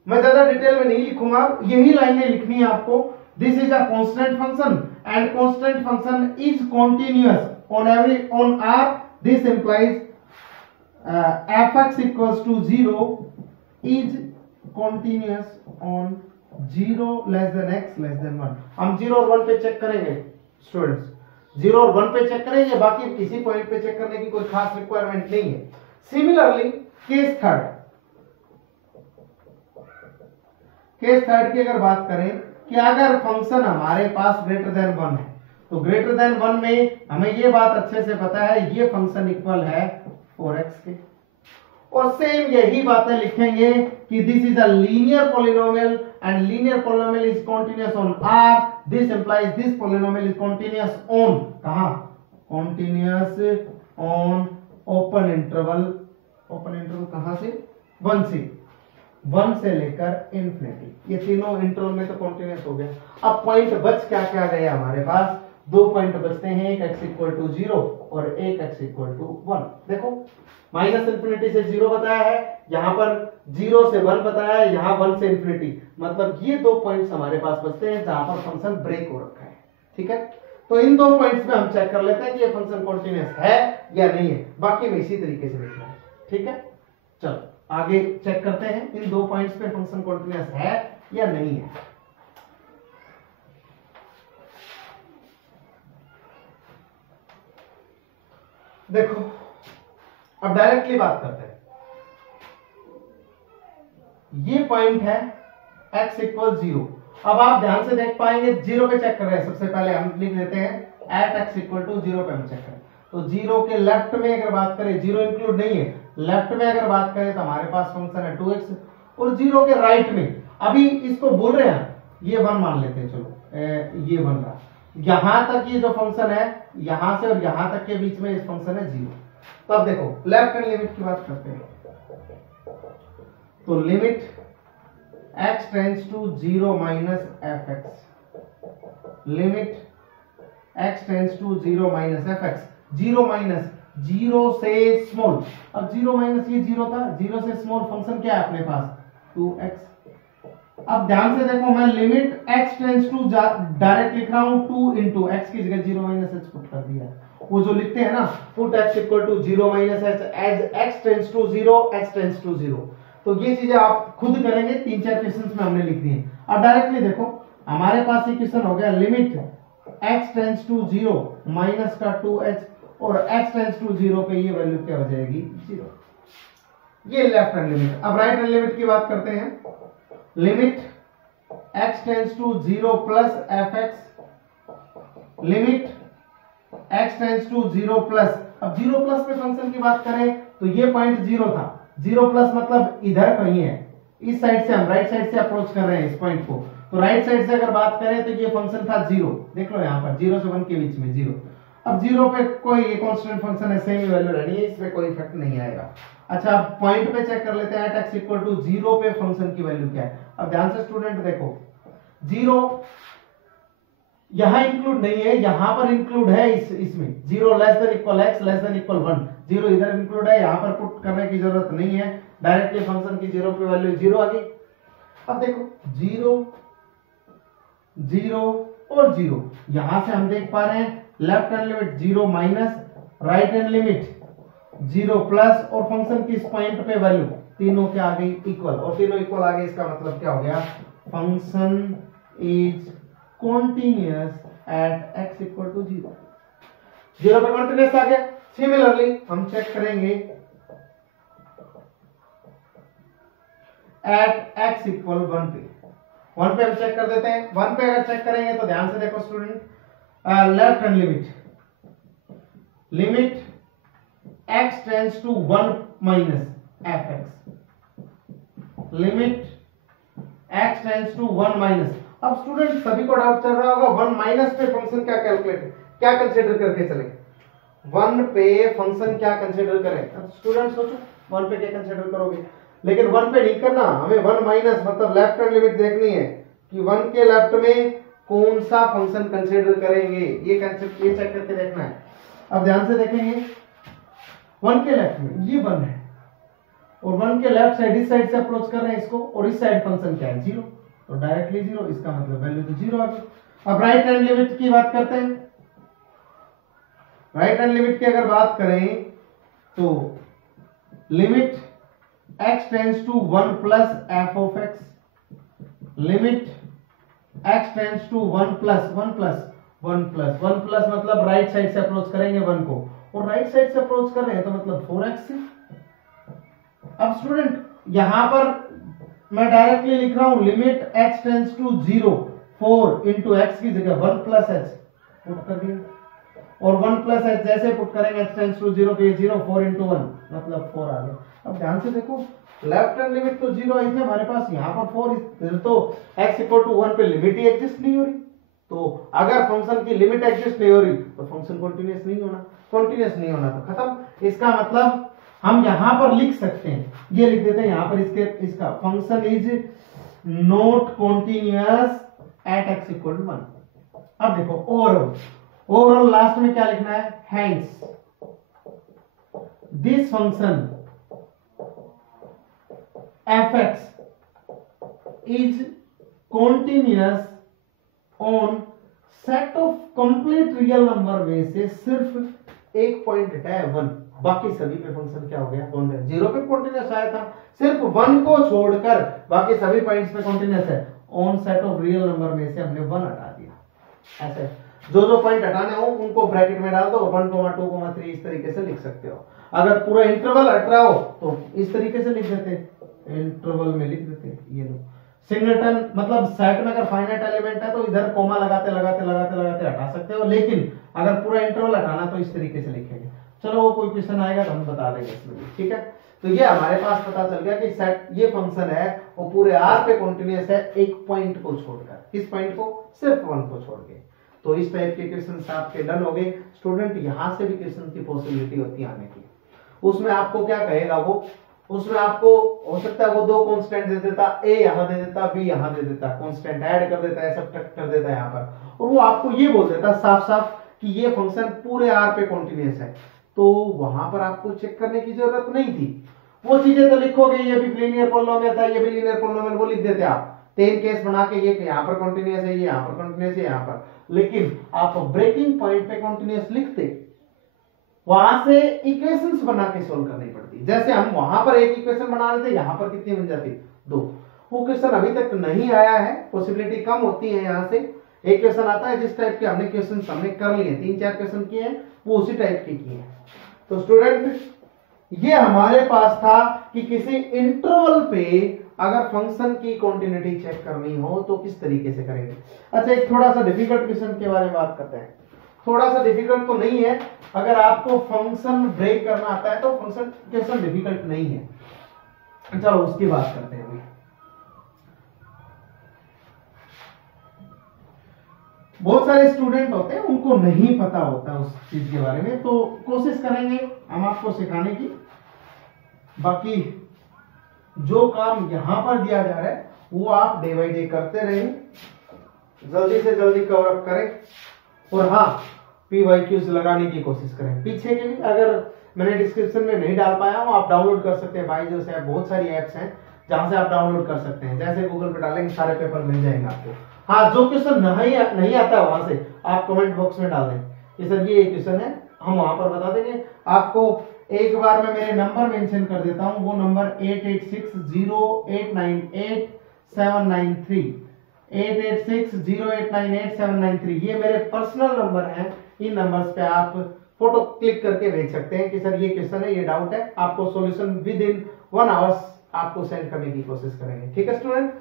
मैं ज्यादा डिटेल में नहीं लिखूंगा, यही लाइनें लिखनी है आपको this is a constant function and constant function is continuous on R. This implies fx equals to 0 is continuous on 0 less than x less than 1. हम 0 और 1 पे चेक करेंगे स्टूडेंट्स, 0 और 1 पे चेक करेंगे, बाकी किसी पॉइंट पे चेक करने की कोई खास रिक्वायरमेंट नहीं है. सिमिलरली केस थर्ड की अगर बात करें कि अगर फंक्शन हमारे पास ग्रेटर देन 1 है, तो ग्रेटर देन 1 में हमें ये बात अच्छे से पता है ये फंक्शन इक्वल है 4x के, और सेम यही बातें लिखेंगे कि this is a linear polynomial and linear polynomial is continuous on R. This implies this polynomial is continuous on कहां, कॉन्टिन्यूअस ऑन ओपन इंटरवल कहां से 1 से लेकर इन्फिनिटी. ये तीनों इंटरवल में तो कॉन्टिन्यूअस हो गया. अब पॉइंट बच क्या क्या गए हमारे पास, 2 पॉइंट बचते हैं, एक x इक्वल टू 0 और एक x इक्वल टू 1. देखो माइनस इन्फिनिटी से 0 बताया है, यहां पर 0 से 1 बताया है, यहां 1 से इन्फिनिटी, मतलब ये 2 पॉइंट्स हमारे पास बचते हैं जहां पर फंक्शन ब्रेक हो रखा है. ठीक है, तो इन 2 पॉइंट्स पे हम चेक कर लेते हैं कि ये फंक्शन कॉन्टिन्यूअस है या नहीं है. बाकी में इसी तरीके से लिखना है. ठीक है, चलो आगे चेक करते हैं इन 2 पॉइंट्स पे फंक्शन कॉन्टिन्यूअस है या नहीं है. देखो अब डायरेक्टली बात करते हैं. ये पॉइंट है x इक्वल 0. अब आप ध्यान से देख पाएंगे 0 पे चेक कर रहे हैं. सबसे पहले हम लिख लेते हैं एट x इक्वल टू 0 पे हम चेक करें. तो 0 के लेफ्ट में अगर बात करें, 0 इंक्लूड नहीं है, लेफ्ट में अगर बात करें तो हमारे पास फंक्शन है 2x, और 0 के राइट में अभी इसको बोल रहे हैं ये 1 मान लेते हैं. चलो ये 1 रहा. यहां तक ये जो फंक्शन है, यहां से और यहां तक के बीच में इस फंक्शन है 0. तो अब देखो लेफ्ट हैंड लिमिट की बात करते हैं. तो limit x tends to 0 minus fx, limit x tends to 0 minus fx. 0 minus 0 से स्मॉल, अब 0 माइनस ये 0 था, 0 से स्मॉल फंक्शन क्या है अपने पास 2x. अब ध्यान से देखो मैं limit x tends to direct लिख रहा हूं 2 इंटू x की जगह 0 माइनस h पुट कर दिया. वो जो लिखते हैं ना put x equal to 0 minus h as x tends to 0 h tends to 0. तो ये चीजें आप खुद करेंगे, 3-4 क्वेश्चंस में हमने लिख दी है. अब डायरेक्टली देखो हमारे पास ये क्वेश्चन हो गया limit x tends to 0 minus का 2h और x टेंड्स टू 0 पे ये वैल्यू क्या हो जाएगी 0. ये लेफ्ट हैंड लिमिट. अब राइट हैंड लिमिट की बात करते हैं. Limit x tends to 0 plus fx, limit x tends to 0 plus. अब 0 प्लस पे फंक्शन की बात करें तो ये पॉइंट 0 था, 0 प्लस मतलब इधर कहीं है, इस साइड से हम राइट साइड से अप्रोच कर रहे हैं इस पॉइंट को. तो राइट साइड से अगर बात करें तो ये फंक्शन था 0. देख लो यहाँ पर 0 से 1 के बीच में 0. अब 0 पे कोई कांस्टेंट फंक्शन है, सेम ही वैल्यू रहनी है, इसमें कोई इफेक्ट नहीं आएगा. अच्छा अब पॉइंट पे चेक कर लेते हैं एट x इक्वल टू 0 पे फंक्शन की वैल्यू क्या है. अब ध्यान से स्टूडेंट देखो 0 यहां इंक्लूड नहीं है, यहां पर इंक्लूड है इसमें 0 less than equal x less than equal 1. 0 इधर इंक्लूड है, यहां पर पुट करने की जरूरत नहीं है, डायरेक्टली फंक्शन की 0 पे वैल्यू 0 आ गई. अब देखो 0 0 और 0, यहां से हम देख पा रहे हैं left hand limit 0 minus, right hand limit 0 plus, और फंक्शन की इस पॉइंट पे वैल्यू तीनों क्या आ गई इक्वल, और तीनों इक्वल आ गए. इसका मतलब क्या हो गया function is continuous at x equal to 0. 0 पे कॉन्टिन्यूअस आ गया. सिमिलरली हम चेक करेंगे एट x इक्वल 1 पे. 1 पे हम चेक कर देते हैं. 1 पे अगर चेक करेंगे तो ध्यान से देखो student, left hand limit x tends to 1 minus fx, limit x tends to 1 minus. अब स्टूडेंट सभी को डाउट चल रहा होगा 1 माइनस पे फंक्शन क्या कैलकुलेट क्या कंसीडर करके चले, 1 पे फंक्शन क्या कंसीडर करें. अब स्टूडेंट सोचो 1 पे क्या कंसीडर करोगे, लेकिन 1 पे नहीं करना, हमें 1 माइनस मतलब लेफ्ट हैंड लिमिट देखनी है कि 1 के लेफ्ट में कौन सा फंक्शन कंसीडर करेंगे, ये कंसेप्ट ये चेक करके देखना है. अब ध्यान से देखेंगे 1 के लेफ्ट में ये 1 है, और 1 के लेफ्ट साइड इस साइड से अप्रोच कर रहे हैं इसको, और इस साइड फंक्शन क्या है 0. तो डायरेक्टली 0, इसका मतलब वैल्यू तो 0 आ गई। अब राइट हैंड लिमिट की बात करते हैं। राइट हैंड लिमिट की अगर बात करें तो limit x tends to 1 plus f of x, limit x tends to 1 plus मतलब राइट साइड से अप्रोच करेंगे 1 को, और राइट साइड से अप्रोच कर रहे हैं तो मतलब 4x से। अब स्टूडेंट यहां पर मैं डायरेक्टली लिख रहा हूं limit x tends to 0, 4 into x की जगह 1 प्लस एच पुट कर दिया, और 1 प्लस एच जैसे पुट करेंगे x टेंड्स टू 0 पे 0, 4 इंटू 1 मतलब 4 आ गया। अब ध्यान से देखो लेफ्ट हैंड लिमिट तो 0 आई थी हमारे पास, यहाँ पर 4 तो x इक्वल टू 1 पे लिमिट ही एग्जिस्ट नहीं हो रही। तो अगर फंक्शन की लिमिट एग्जिस्ट नहीं हो रही तो फंक्शन कंटीन्यूअस नहीं होना, कंटीन्यूअस नहीं होना तो खत्म। इसका मतलब हम यहां पर लिख सकते हैं, ये लिख देते हैं यहां पर इसका function is not continuous at x equal to 1। अब देखो ओवरऑल लास्ट में क्या लिखना है, hence this function fx is continuous on set of complete real number में से सिर्फ एक पॉइंट है 1, बाकी सभी पे फंक्शन क्या हो गया, कौन है 0 पे कंटीन्यूअस आया था, सिर्फ 1 को छोड़कर बाकी सभी पॉइंट्स पे कंटीन्यूअस है। On set of real number में से हमने 1 हटा दिया। ऐसे जो पॉइंट हटाने हो उनको ब्रैकेट में डाल दो, 1, 2, 3 इस तरीके से लिख सकते हो। अगर पूरा इंटरवल हट रहा हो तो इस तरीके से लिख देते, इंटरवल में लिख देते, ये लो सिंगलटन मतलब सेट में अगर फाइनाइट एलिमेंट है तो इधर कोमा लगाते हटा सकते हो, लेकिन अगर पूरा इंटरवल हटाना तो इस तरीके से लिखेंगे। चलो वो कोई क्वेश्चन आएगा तो हम बता देंगे इसमें, ठीक है। तो ये हमारे पास पता चल गया कि सेट ये फंक्शन है वो पूरे आर पे कंटीन्यूअस है एक पॉइंट को छोड़कर, किस पॉइंट को, सिर्फ 1 को छोड़ के। तो इस टाइप के क्वेश्चन आपके डन हो गए। स्टूडेंट यहां से भी क्वेश्चन की पॉसिबिलिटी होती है आने की, उसमें आपको क्या कहेगा वो, उसमें आपको हो सकता है वो 2 कांस्टेंट दे देता, a यहां दे देता, b यहां दे देता, कांस्टेंट ऐड कर देता है, सब्ट्रैक्ट कर देता है यहां पर, और वो आपको ये बोल देता साफ साफ कि ये फंक्शन पूरे r पे कंटीन्यूअस है। तो वहां पर आपको चेक करने की जरूरत नहीं थी, वो चीजें तो लिखोगे, ये भी लीनियर पॉलिनोमियल था, ये भी लीनियर पॉलिनोमियल, वो लिख देते आप 3 केस बना के, ये यहाँ पर कंटीन्यूअस है, ये यहाँ पर कंटीन्यूअस है, यहाँ पर, लेकिन आप ब्रेकिंग पॉइंट पे कंटीन्यूअस लिखते, वहां से इक्वेशंस बना के सोल्व करनी पड़ती। जैसे हम वहां पर एक इक्वेशन बना रहे थे, यहां पर कितनी बन जाती, 2। वो क्वेश्चन अभी तक नहीं आया है, पॉसिबिलिटी कम होती है। यहां से एक क्वेश्चन आता है जिस टाइप के हमने क्वेश्चन हमने कर लिए, 3-4 क्वेश्चन किए हैं, वो उसी टाइप के किए हैं। तो स्टूडेंट ये हमारे पास था कि किसी इंटरवल पे अगर फंक्शन की कंटिन्यूटी चेक करनी हो तो किस तरीके से करेंगे। अच्छा, एक थोड़ा सा डिफिकल्ट क्वेश्चन के बारे में बात करते हैं। थोड़ा सा डिफिकल्ट तो नहीं है, अगर आपको फंक्शन ब्रेक करना आता है तो फंक्शन क्वेश्चन डिफिकल्ट नहीं है। चलो उसकी बात करते हैं। बहुत सारे स्टूडेंट होते हैं उनको नहीं पता होता उस चीज के बारे में, तो कोशिश करेंगे हम आपको सिखाने की। बाकी जो काम यहां पर दिया जा रहा है वो आप डे बाई डे करते रहें, जल्दी से जल्दी कवर अप करें, और हाँ PYQs लगाने की कोशिश करें। पीछे के लिए अगर मैंने डिस्क्रिप्शन में नहीं डाल पाया हूं, आप डाउनलोड कर सकते हैं। बायजूस ऐप, बहुत सारी एप्स हैं जहां से आप डाउनलोड कर सकते हैं। जैसे गूगल पे डालेंगे सारे पेपर मिल जाएंगे आपको। हाँ, जो क्वेश्चन नहीं आता वहां से आप कमेंट बॉक्स में डाल दें कि सर ये क्वेश्चन है, हम वहां पर बता देंगे आपको। एक बार मैं मेरे नंबर मेंशन कर देता हूं, वो नंबर 8860898793, 8860898793, ये मेरे पर्सनल नंबर हैं। इन नंबर्स पे आप फोटो क्लिक करके भेज सकते हैं कि सर ये क्वेश्चन है, ये डाउट है, आपको सॉल्यूशन विद इन 1 आवर्स आपको सेंड करने की कोशिश करेंगे। ठीक है स्टूडेंट।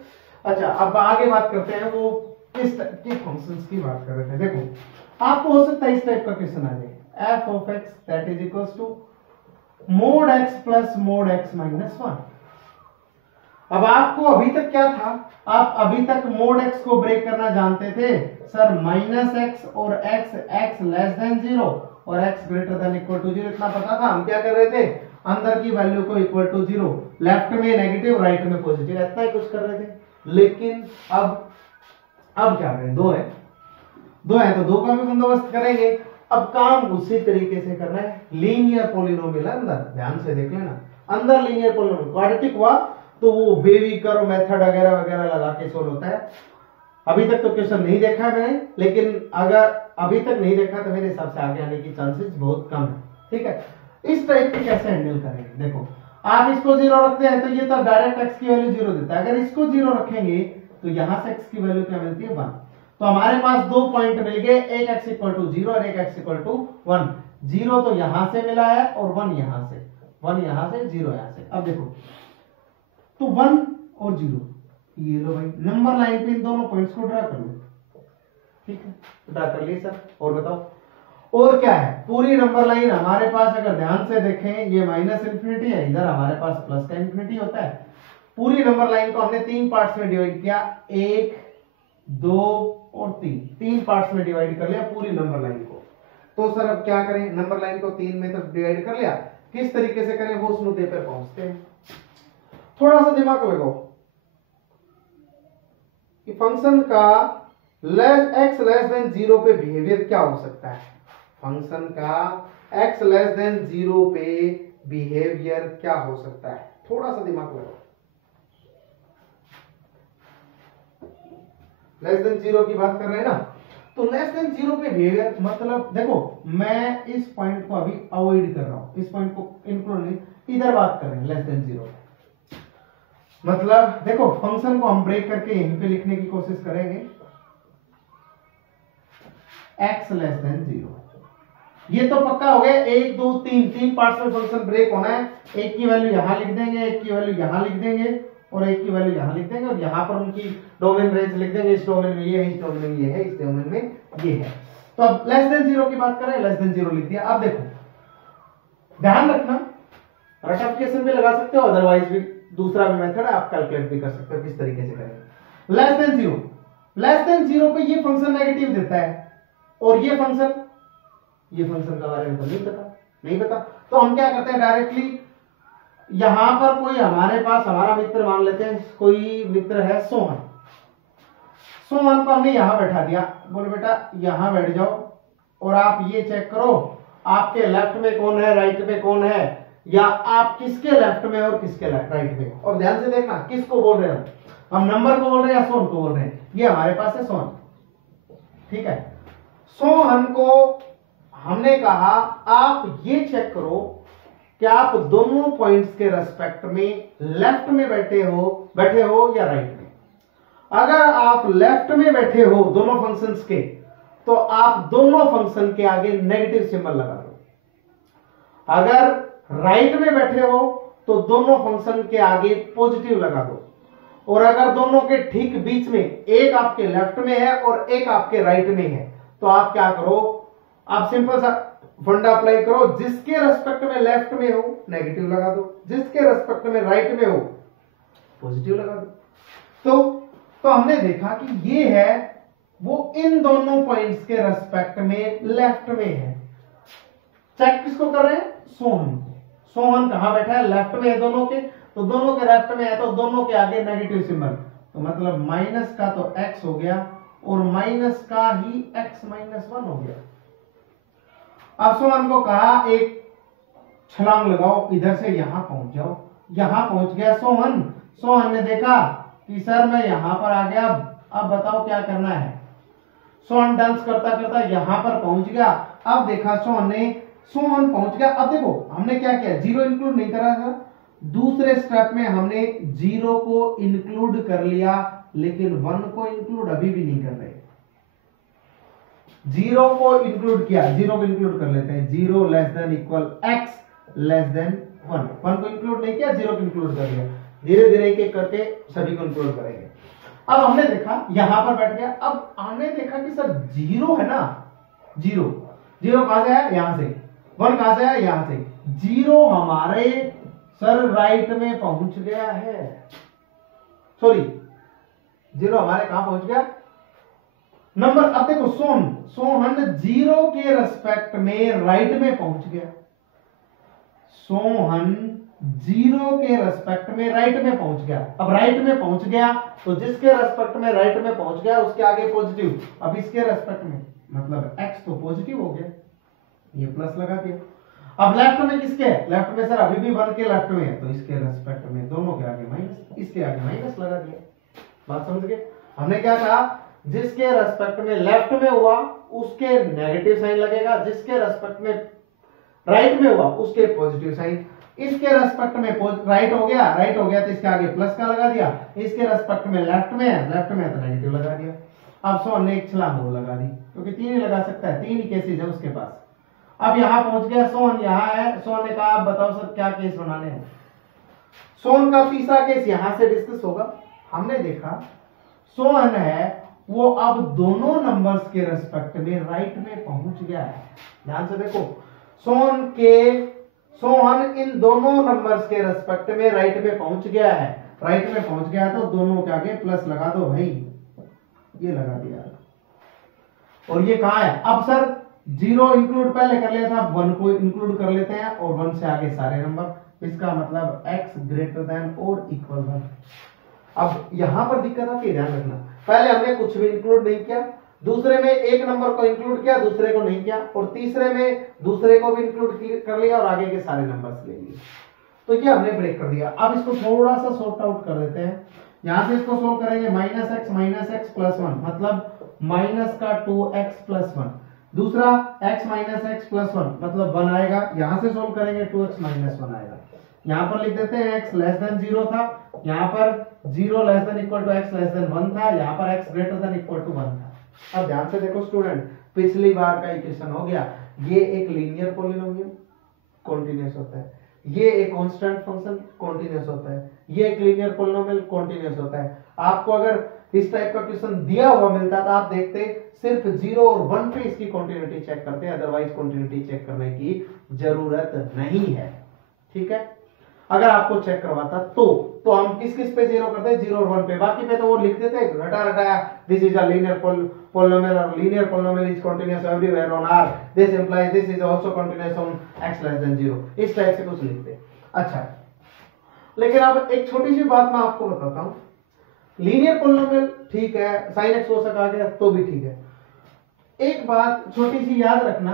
अच्छा, अब आगे बात करते हैं, वो किस टाइप के फंक्शंस की बात कर रहे थे। देखो आपको हो सकता है इस टाइप का क्वेश्चन आ जाए, f of x that is equals to mod x plus mod x minus 1। अब आपको अभी तक क्या था, आप अभी तक mod x को ब्रेक करना जानते थे सर, माइनस एक्स और x लेस देन 0 और x greater than equal to 0, इतना पता था। हम क्या कर रहे थे, अंदर की वैल्यू को इक्वल टू 0, लेफ्ट में नेगेटिव राइट में पॉजिटिव, इतना ही कुछ कर रहे थे। लेकिन अब क्या करें, 2 है तो 2 का भी बंदोबस्त करेंगे। अब काम उसी तरीके से करना है, लीनियर पॉलिनोमियल अंदर, ध्यान से देख लेना, अंदर लीनियर पॉलिनोमियल क्वाड्रेटिक हुआ तो वो बेबी कर्व मेथड वगैरह वगैरह लगा के सोल्व होता है। अभी तक तो क्वेश्चन नहीं देखा है मैंने, लेकिन अगर अभी तक नहीं देखा तो मेरे हिसाब से आगे आने की चांसेस बहुत कम है। ठीक है, इस टाइप के कैसे हैंडल करेंगे, देखो आप इसको 0 रखते हैं तो ये तो डायरेक्ट x की वैल्यू 0 देता है। अगर इसको 0 रखेंगे तो यहां से x की वैल्यू क्या मिलती है 1। तो हमारे पास दो पॉइंट मिल गए, एक x इक्वल टू 0 और एक x इक्वल टू 1। 0 तो यहां से मिला है और 1 यहां से, 1 यहां से 0 यहां से। अब देखो तो 1 और 0, ये लो भाई नंबर लाइन पे इन दोनों पॉइंट्स को ड्रा कर लो। ठीक है, ड्रा कर लिए सर। और बताओ और क्या है, पूरी नंबर लाइन हमारे पास अगर ध्यान से देखें ये माइनस इंफिनिटी है, इधर हमारे पास प्लस का इंफिनिटी होता है। पूरी नंबर लाइन को हमने 3 पार्ट्स में डिवाइड किया, 1 2 और 3, 3 पार्ट्स में डिवाइड कर लिया पूरी नंबर लाइन को। तो सर अब क्या करें, नंबर लाइन को 3 में तो डिवाइड कर लिया, किस तरीके से करें वो उस मुद्दे पर पहुंचते हैं। थोड़ा सा दिमाग लगाओ कि फंक्शन का x लेस देन 0 पे बिहेवियर क्या हो सकता है, फंक्शन का x लेस देन 0 पे बिहेवियर क्या हो सकता है, थोड़ा सा दिमाग लगाओ। लेस देन 0 की बात कर रहे हैं ना, तो लेस देन 0 पे बिहेवियर मतलब देखो मैं इस पॉइंट को अभी अवॉइड कर रहा हूं, इस पॉइंट को इंक्लूड नहीं, इधर बात कर रहे हैं लेस देन 0। मतलब देखो फंक्शन को हम ब्रेक करके यहीं पे लिखने की कोशिश करेंगे, x लेस देन 0। ये तो पक्का हो गया, 1 2 3 तीन पार्ट्स में फंक्शन ब्रेक होना है। एक की वैल्यू यहां लिख देंगे, एक की वैल्यू यहां लिख देंगे और एक की वैल्यू यहां लिख देंगे और यहां पर उनकी डोमेन रेंज लिख देंगे, इस डोमेन में ये है, इस डोमेन में ये है, इस डोमेन में ये है। तो अब लेस देन 0 की बात करें, लेस देन 0 लिख दिया। अब देखो ध्यान रखना, रटिफिकेशन भी लगा सकते हो, अदरवाइज भी दूसरा भी मेथड है, आप कैलकुलेट भी कर सकते हो किस तरीके से करेंगे। लेस देन 0, लेस देन 0 पे ये फंक्शन नेगेटिव देता है और ये फंक्शन का बारे में तो नहीं पता। तो हम क्या करते हैं, डायरेक्टली यहां पर कोई हमारे पास हमारा मित्र मान लेते हैं, कोई मित्र है सोहन, सोहन को हमने यहां बैठा दिया, बोले बेटा यहां बैठ जाओ और आप ये चेक करो आपके लेफ्ट में कौन है, राइट में कौन है, या आप किसके लेफ्ट में और किसके राइट में। और ध्यान से देखना किसको बोल रहे हैं हम नंबर को बोल रहे हैं या सोहन को बोल रहे हैं। ये हमारे पास है सोहन, ठीक है। सोहन को हमने कहा आप ये चेक करो कि आप दोनों पॉइंट्स के रेस्पेक्ट में लेफ्ट में बैठे हो या राइट में। अगर आप लेफ्ट में बैठे हो दोनों फंक्शंस के, तो आप दोनों फंक्शन के आगे नेगेटिव सिंबल लगा दो। अगर राइट में बैठे हो तो दोनों फंक्शन के आगे पॉजिटिव लगा दो, और अगर दोनों के ठीक बीच में एक आपके लेफ्ट में है और एक आपके राइट में है, तो आप क्या करो, आप सिंपल सा फंडा अप्लाई करो, जिसके रेस्पेक्ट में लेफ्ट में हो नेगेटिव लगा दो, जिसके रेस्पेक्ट में राइट में हो पॉजिटिव लगा दो। तो हमने देखा कि ये है वो इन दोनों पॉइंट्स के रेस्पेक्ट में लेफ्ट में है। चेक किसको कर रहे हैं, सोहन। सोहन कहां बैठा है, लेफ्ट में है दोनों के, तो दोनों के लेफ्ट में है तो दोनों के आगे नेगेटिव सिंबल, तो मतलब माइनस का तो x हो गया और माइनस का ही x-1 हो गया। अब सोहन को कहा एक छलांग लगाओ, इधर से यहां पहुंच जाओ। यहां पहुंच गया सोहन। सोहन ने देखा कि सर मैं यहां पर आ गया, अब बताओ क्या करना है। सोहन डांस करता करता यहां पर पहुंच गया। अब देखा सोहन पहुंच गया। अब देखो हमने क्या किया, 0 इंक्लूड नहीं करा था, दूसरे स्टेप में हमने 0 को इंक्लूड कर लिया, लेकिन 1 को इंक्लूड अभी भी नहीं कर रहे। 0 को इंक्लूड किया, 0 को इंक्लूड कर लेते हैं, 0 less than equal x less than 1। 1 को इंक्लूड नहीं किया, 0 को इंक्लूड कर लिया। धीरे धीरे एक एक करके सभी को इंक्लूड करेंगे। अब हमने देखा यहां पर बैठ गया। अब हमने देखा कि सर 0 है ना, 0 कहां से आया, यहां से, 1 कहां से आया, यहां से। 0 हमारे सर राइट में पहुंच गया है, सॉरी 0 हमारे कहां पहुंच गया, नंबर। अब देखो सोहन 0 के रेस्पेक्ट में राइट में पहुंच गया। सोहन 0 के रेस्पेक्ट में राइट में पहुंच गया। अब राइट में पहुंच गया तो जिसके रेस्पेक्ट में राइट में पहुंच गया उसके आगे पॉजिटिव, अब इसके रेस्पेक्ट में मतलब x तो पॉजिटिव हो गया, ये प्लस लगा दिया। अब लेफ्ट में किसके है, लेफ्ट में सर अभी भी 1 के लेफ्ट में है, तो इसके रेस्पेक्ट में दोनों के आगे माइनस, इसके आगे माइनस लगा दिया। बात समझ गए? हमने क्या कहा, जिसके रेस्पेक्ट में लेफ्ट में हुआ उसके नेगेटिव साइन लगेगा, जिसके रेस्पेक्ट में राइट में हुआ उसके पॉजिटिव साइन। इसके रेस्पेक्ट में राइट हो गया तो इसके आगे प्लस का लगा दिया, इसके रेस्पेक्ट में लेफ्ट में है तो नेगेटिव लगा दिया। अब सोन ने एक छलांग और लगा दी, क्योंकि तीन ही लगा सकता है, तीन ही केसेस है उसके पास। अब यहां पहुंच गया सोन, यहां है। सोन ने कहा आप बताओ सर क्या केस बनाने हैं। सोन का तीसरा केस यहां से डिस्कस होगा। हमने देखा सोन है वो अब दोनों नंबर्स के रेस्पेक्ट में राइट में पहुंच गया है। ध्यान से देखो, सोन इन दोनों नंबर्स के रेस्पेक्ट में राइट में पहुंच गया है। राइट में पहुंच गया तो दोनों के आगे प्लस लगा दो भाई, ये लगा दिया। और ये कहां है? अब सर जीरो इंक्लूड पहले कर लिया था, 1 को इंक्लूड कर लेते हैं और 1 से आगे सारे नंबर। इसका मतलब x ग्रेटर देन और इक्वल 1। अब यहां पर दिक्कत आती है, ध्यान रखना, पहले हमने कुछ भी इंक्लूड नहीं किया, दूसरे में एक नंबर को इंक्लूड किया, दूसरे को नहीं किया, और तीसरे में दूसरे को भी इंक्लूड कर लिया और आगे के सारे नंबर्स ले लिए। तो ये हमने ब्रेक कर दिया। अब इसको थोड़ा सा सॉर्ट आउट कर देते हैं। यहां से इसको सोल्व करेंगे, -x प्लस 1 मतलब माइनस का 2x प्लस 1। दूसरा x माइनस एक्स प्लस 1 मतलब 1 आएगा। यहां से सोल्व करेंगे 2x माइनस 1 आएगा। यहां पर लिख देते हैं x लेस देन 0 था, यहां पर 0 less than equal to x less than 1 था, यहां पर x greater than equal to 1 था। अब ध्यान से देखो स्टूडेंट, पिछली बार का इक्वेशन हो गया, ये एक लीनियर पॉलिनोमियल कॉन्टिन्यूअस होता है, ये एक कांस्टेंट फंक्शन कॉन्टिन्यूअस होता है, ये एक लीनियर पॉलिनोमियल कॉन्टिन्यूअस होता है। आपको अगर इस टाइप का क्वेश्चन दिया हुआ मिलता तो आप देखते सिर्फ 0 और 1 पे इसकी कॉन्टिन्यूटी चेक करते हैं, अदरवाइज कॉन्टिन्यूटी चेक करने की जरूरत नहीं है। ठीक है, अगर आपको चेक करवाता तो हम किस किस पे 0 करते हैं, 0 और 1 पे, बाकी पे तो वो लिख देते घटा रटाया, this is a linear polynomial और linear polynomial is continuous everywhere on R, this implies this is also continuous on x less than 0, इस टाइप से कुछ लिखते। अच्छा, लेकिन अब एक छोटी सी बात मैं आपको बताता हूं, लीनियर polynomial ठीक है, sin x हो सका गया तो भी ठीक है। एक बात छोटी सी याद रखना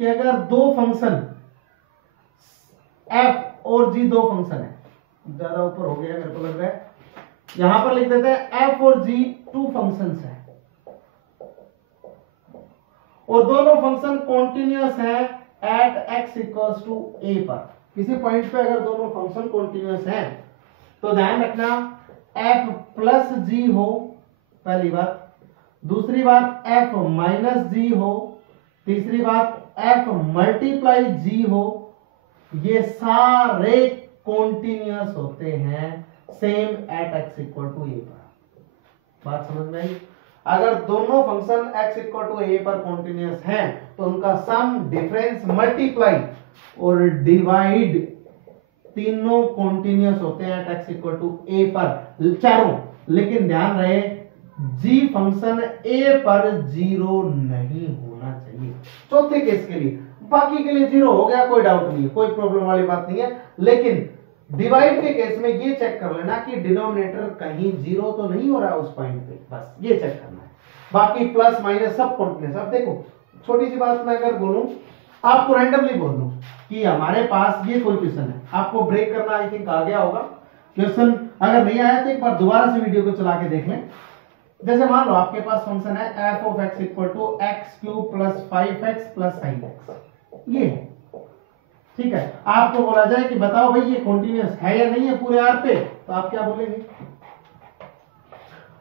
कि अगर दो फंक्शन f और g दो फंक्शन है, ज्यादा ऊपर हो गया मेरे को लग रहा है, यहां पर लिख देते हैं f और g टू फंक्शंस है और दोनों फंक्शन कॉन्टिन्यूअस है at x equals to a पर। किसी पॉइंट पे अगर दोनों फंक्शन कॉन्टिन्यूअस हैं तो ध्यान रखना f प्लस g हो, पहली बात, दूसरी बात f माइनस g हो, तीसरी बात f मल्टीप्लाई g हो, ये सारे कॉन्टिन्यूअस होते हैं same at x equal to a पर। बात समझ में आई? अगर दोनों function x equal to a पर कॉन्टिन्यूअस हैं तो उनका सम, डिफरेंस, मल्टीप्लाई और डिवाइड तीनों कॉन्टिन्यूअस होते हैं at x equal to a पर, चारों। लेकिन ध्यान रहे g फंक्शन a पर 0 नहीं होना चाहिए। चौथे केस के लिए, बाकी के लिए 0 हो गया, कोई डाउट नहीं है, कोई प्रॉब्लम वाली बात नहीं है, लेकिन डिवाइड के केस में ये चेक कर लेना कि डिनोमिनेटर कहीं 0 तो नहीं हो रहा है उस पॉइंट पे, बस ये चेक करना है। बाकी प्लस माइनस सब कॉन्टिन्यूअस। अब देखो छोटी सी बात मैं अगर बोलूं, आपको रैंडमली बोल दूं कि हमारे पास ये कोई क्वेश्चन है, आपको ब्रेक करना आई थिंक आ गया होगा क्वेश्चन, अगर नहीं आया तो एक बार दोबारा से वीडियो को चला के देख लें। जैसे मान लो आपके पास फंक्शन है f of x equal to x cube plus 5x plus sin x, ये है, ठीक है। आपको बोला जाए कि बताओ भाई ये कॉन्टिन्यूअस है या नहीं है पूरे आर पे, तो आप क्या बोलेंगे?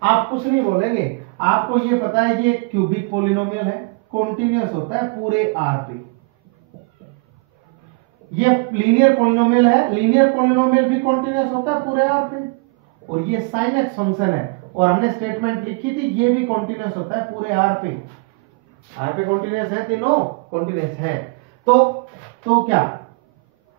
आप कुछ नहीं बोलेंगे, आपको ये पता है कि ये क्यूबिक पॉलिनोमियल है, कॉन्टिन्यूअस होता है पूरे आर पे। ये लीनियर पॉलिनोमियल है, लीनियर पॉलिनोमियल भी कॉन्टिन्यूअस होता है पूरे आर पे। और ये sin x फंक्शन है और हमने स्टेटमेंट लिखी थी ये भी कॉन्टिन्यूअस होता है पूरे आर पे। आर पे कॉन्टिन्यूअस है, तीनों कॉन्टिन्यूअस है। तो क्या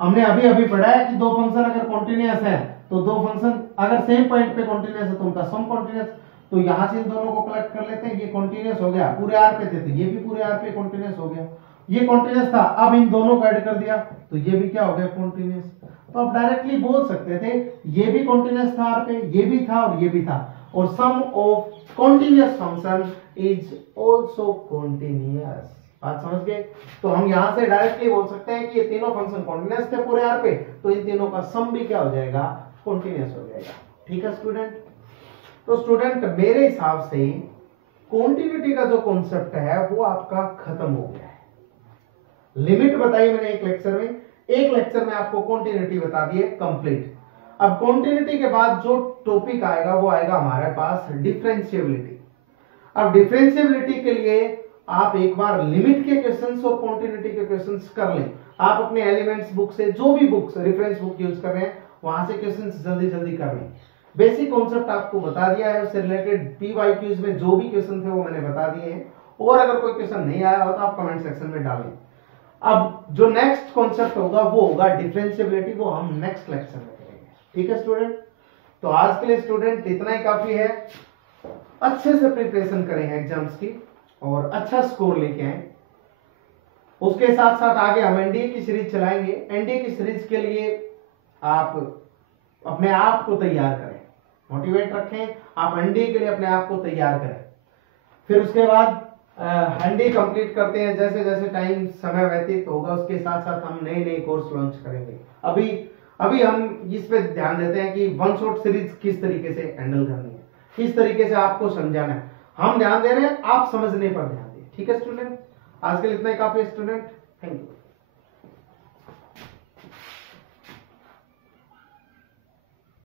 हमने अभी अभी पढ़ा है कि दो फंक्शन अगर कॉन्टिन्यूअस है तो दो फंक्शन अगर सेम पॉइंट पे कॉन्टिन्यूअस है तो उनका सम कॉन्टिन्यूअस। तो यहां से इन दोनों को कलेक्ट कर लेते हैं, ये कॉन्टिन्यूअस हो गया, पूरे आर पे थे तो ये भी पूरे आर पे कॉन्टिन्यूअस हो गया, ये कॉन्टिन्यूअस था, अब इन दोनों को ऐड कर दिया तो ये भी क्या हो गया, कॉन्टिन्यूअस। तो आप डायरेक्टली बोल सकते थे ये भी कॉन्टिन्यूअस था आर पे, ये भी था और ये भी था, और sum of continuous function is also continuous. बात समझ गए? तो हम यहां से डायरेक्टली बोल सकते हैं कि ये तीनों फंक्शन कॉन्टिन्यूअस थे पूरे आर पे, तो इन तीनों का सम भी क्या हो जाएगा, कॉन्टिन्यूअस हो जाएगा। ठीक है स्टूडेंट। तो स्टूडेंट मेरे हिसाब से कॉन्टिन्यूटी का जो कॉन्सेप्ट है वो आपका खत्म हो गया है। लिमिट बताई मैंने एक लेक्चर में, एक लेक्चर में आपको कॉन्टिन्यूटी बता दी है कंप्लीट। अब कॉन्टिन्यूटी के बाद जो टॉपिक आएगा वो आएगा हमारे पास डिफरेंशिएबिलिटी। अब डिफरेंशिएबिलिटी के लिए आप एक बार लिमिट के क्वेश्चंस और कॉन्टिन्यूटी के क्वेश्चंस कर लें। आप अपने एलिमेंट्स बुक से, जो भी बुक्स रेफरेंस बुक यूज कर रहे हैं वहां से क्वेश्चंस जल्दी जल्दी कर लें। बेसिक कॉन्सेप्ट आपको बता दिया है, उससे रिलेटेड पीवाईक्यूज में जो भी क्वेश्चन थे वो मैंने बता दिए हैं, और अगर कोई क्वेश्चन नहीं आया हो तो आप कमेंट सेक्शन में डालें। अब जो नेक्स्ट कॉन्सेप्ट होगा वो होगा डिफरेंशिएबिलिटी, वो हम नेक्स्ट लेक्चर में करेंगे। ठीक है स्टूडेंट, तो आज के लिए स्टूडेंट इतना ही काफी है। अच्छे से प्रिपरेशन करें एग्जाम्स की और अच्छा स्कोर लेके आए। उसके साथ साथ आगे हम एनडीए की सीरीज चलाएंगे। एनडीए की सीरीज के लिए आप अपने आप को तैयार करें, मोटिवेट रखें, आप एनडीए के लिए अपने आप को तैयार करें। फिर उसके बाद एनडीए कंप्लीट करते हैं, जैसे जैसे टाइम समय व्यतीत होगा उसके साथ साथ हम नए नए कोर्स लॉन्च करेंगे। अभी हम इस पे ध्यान देते हैं कि वन शॉट सीरीज किस तरीके से हैंडल करनी है, किस तरीके से आपको समझाना है। हम ध्यान दे रहे हैं, आप समझने पर ध्यान दें। ठीक है स्टूडेंट, आज के लिए इतना ही काफी है स्टूडेंट। Thank you.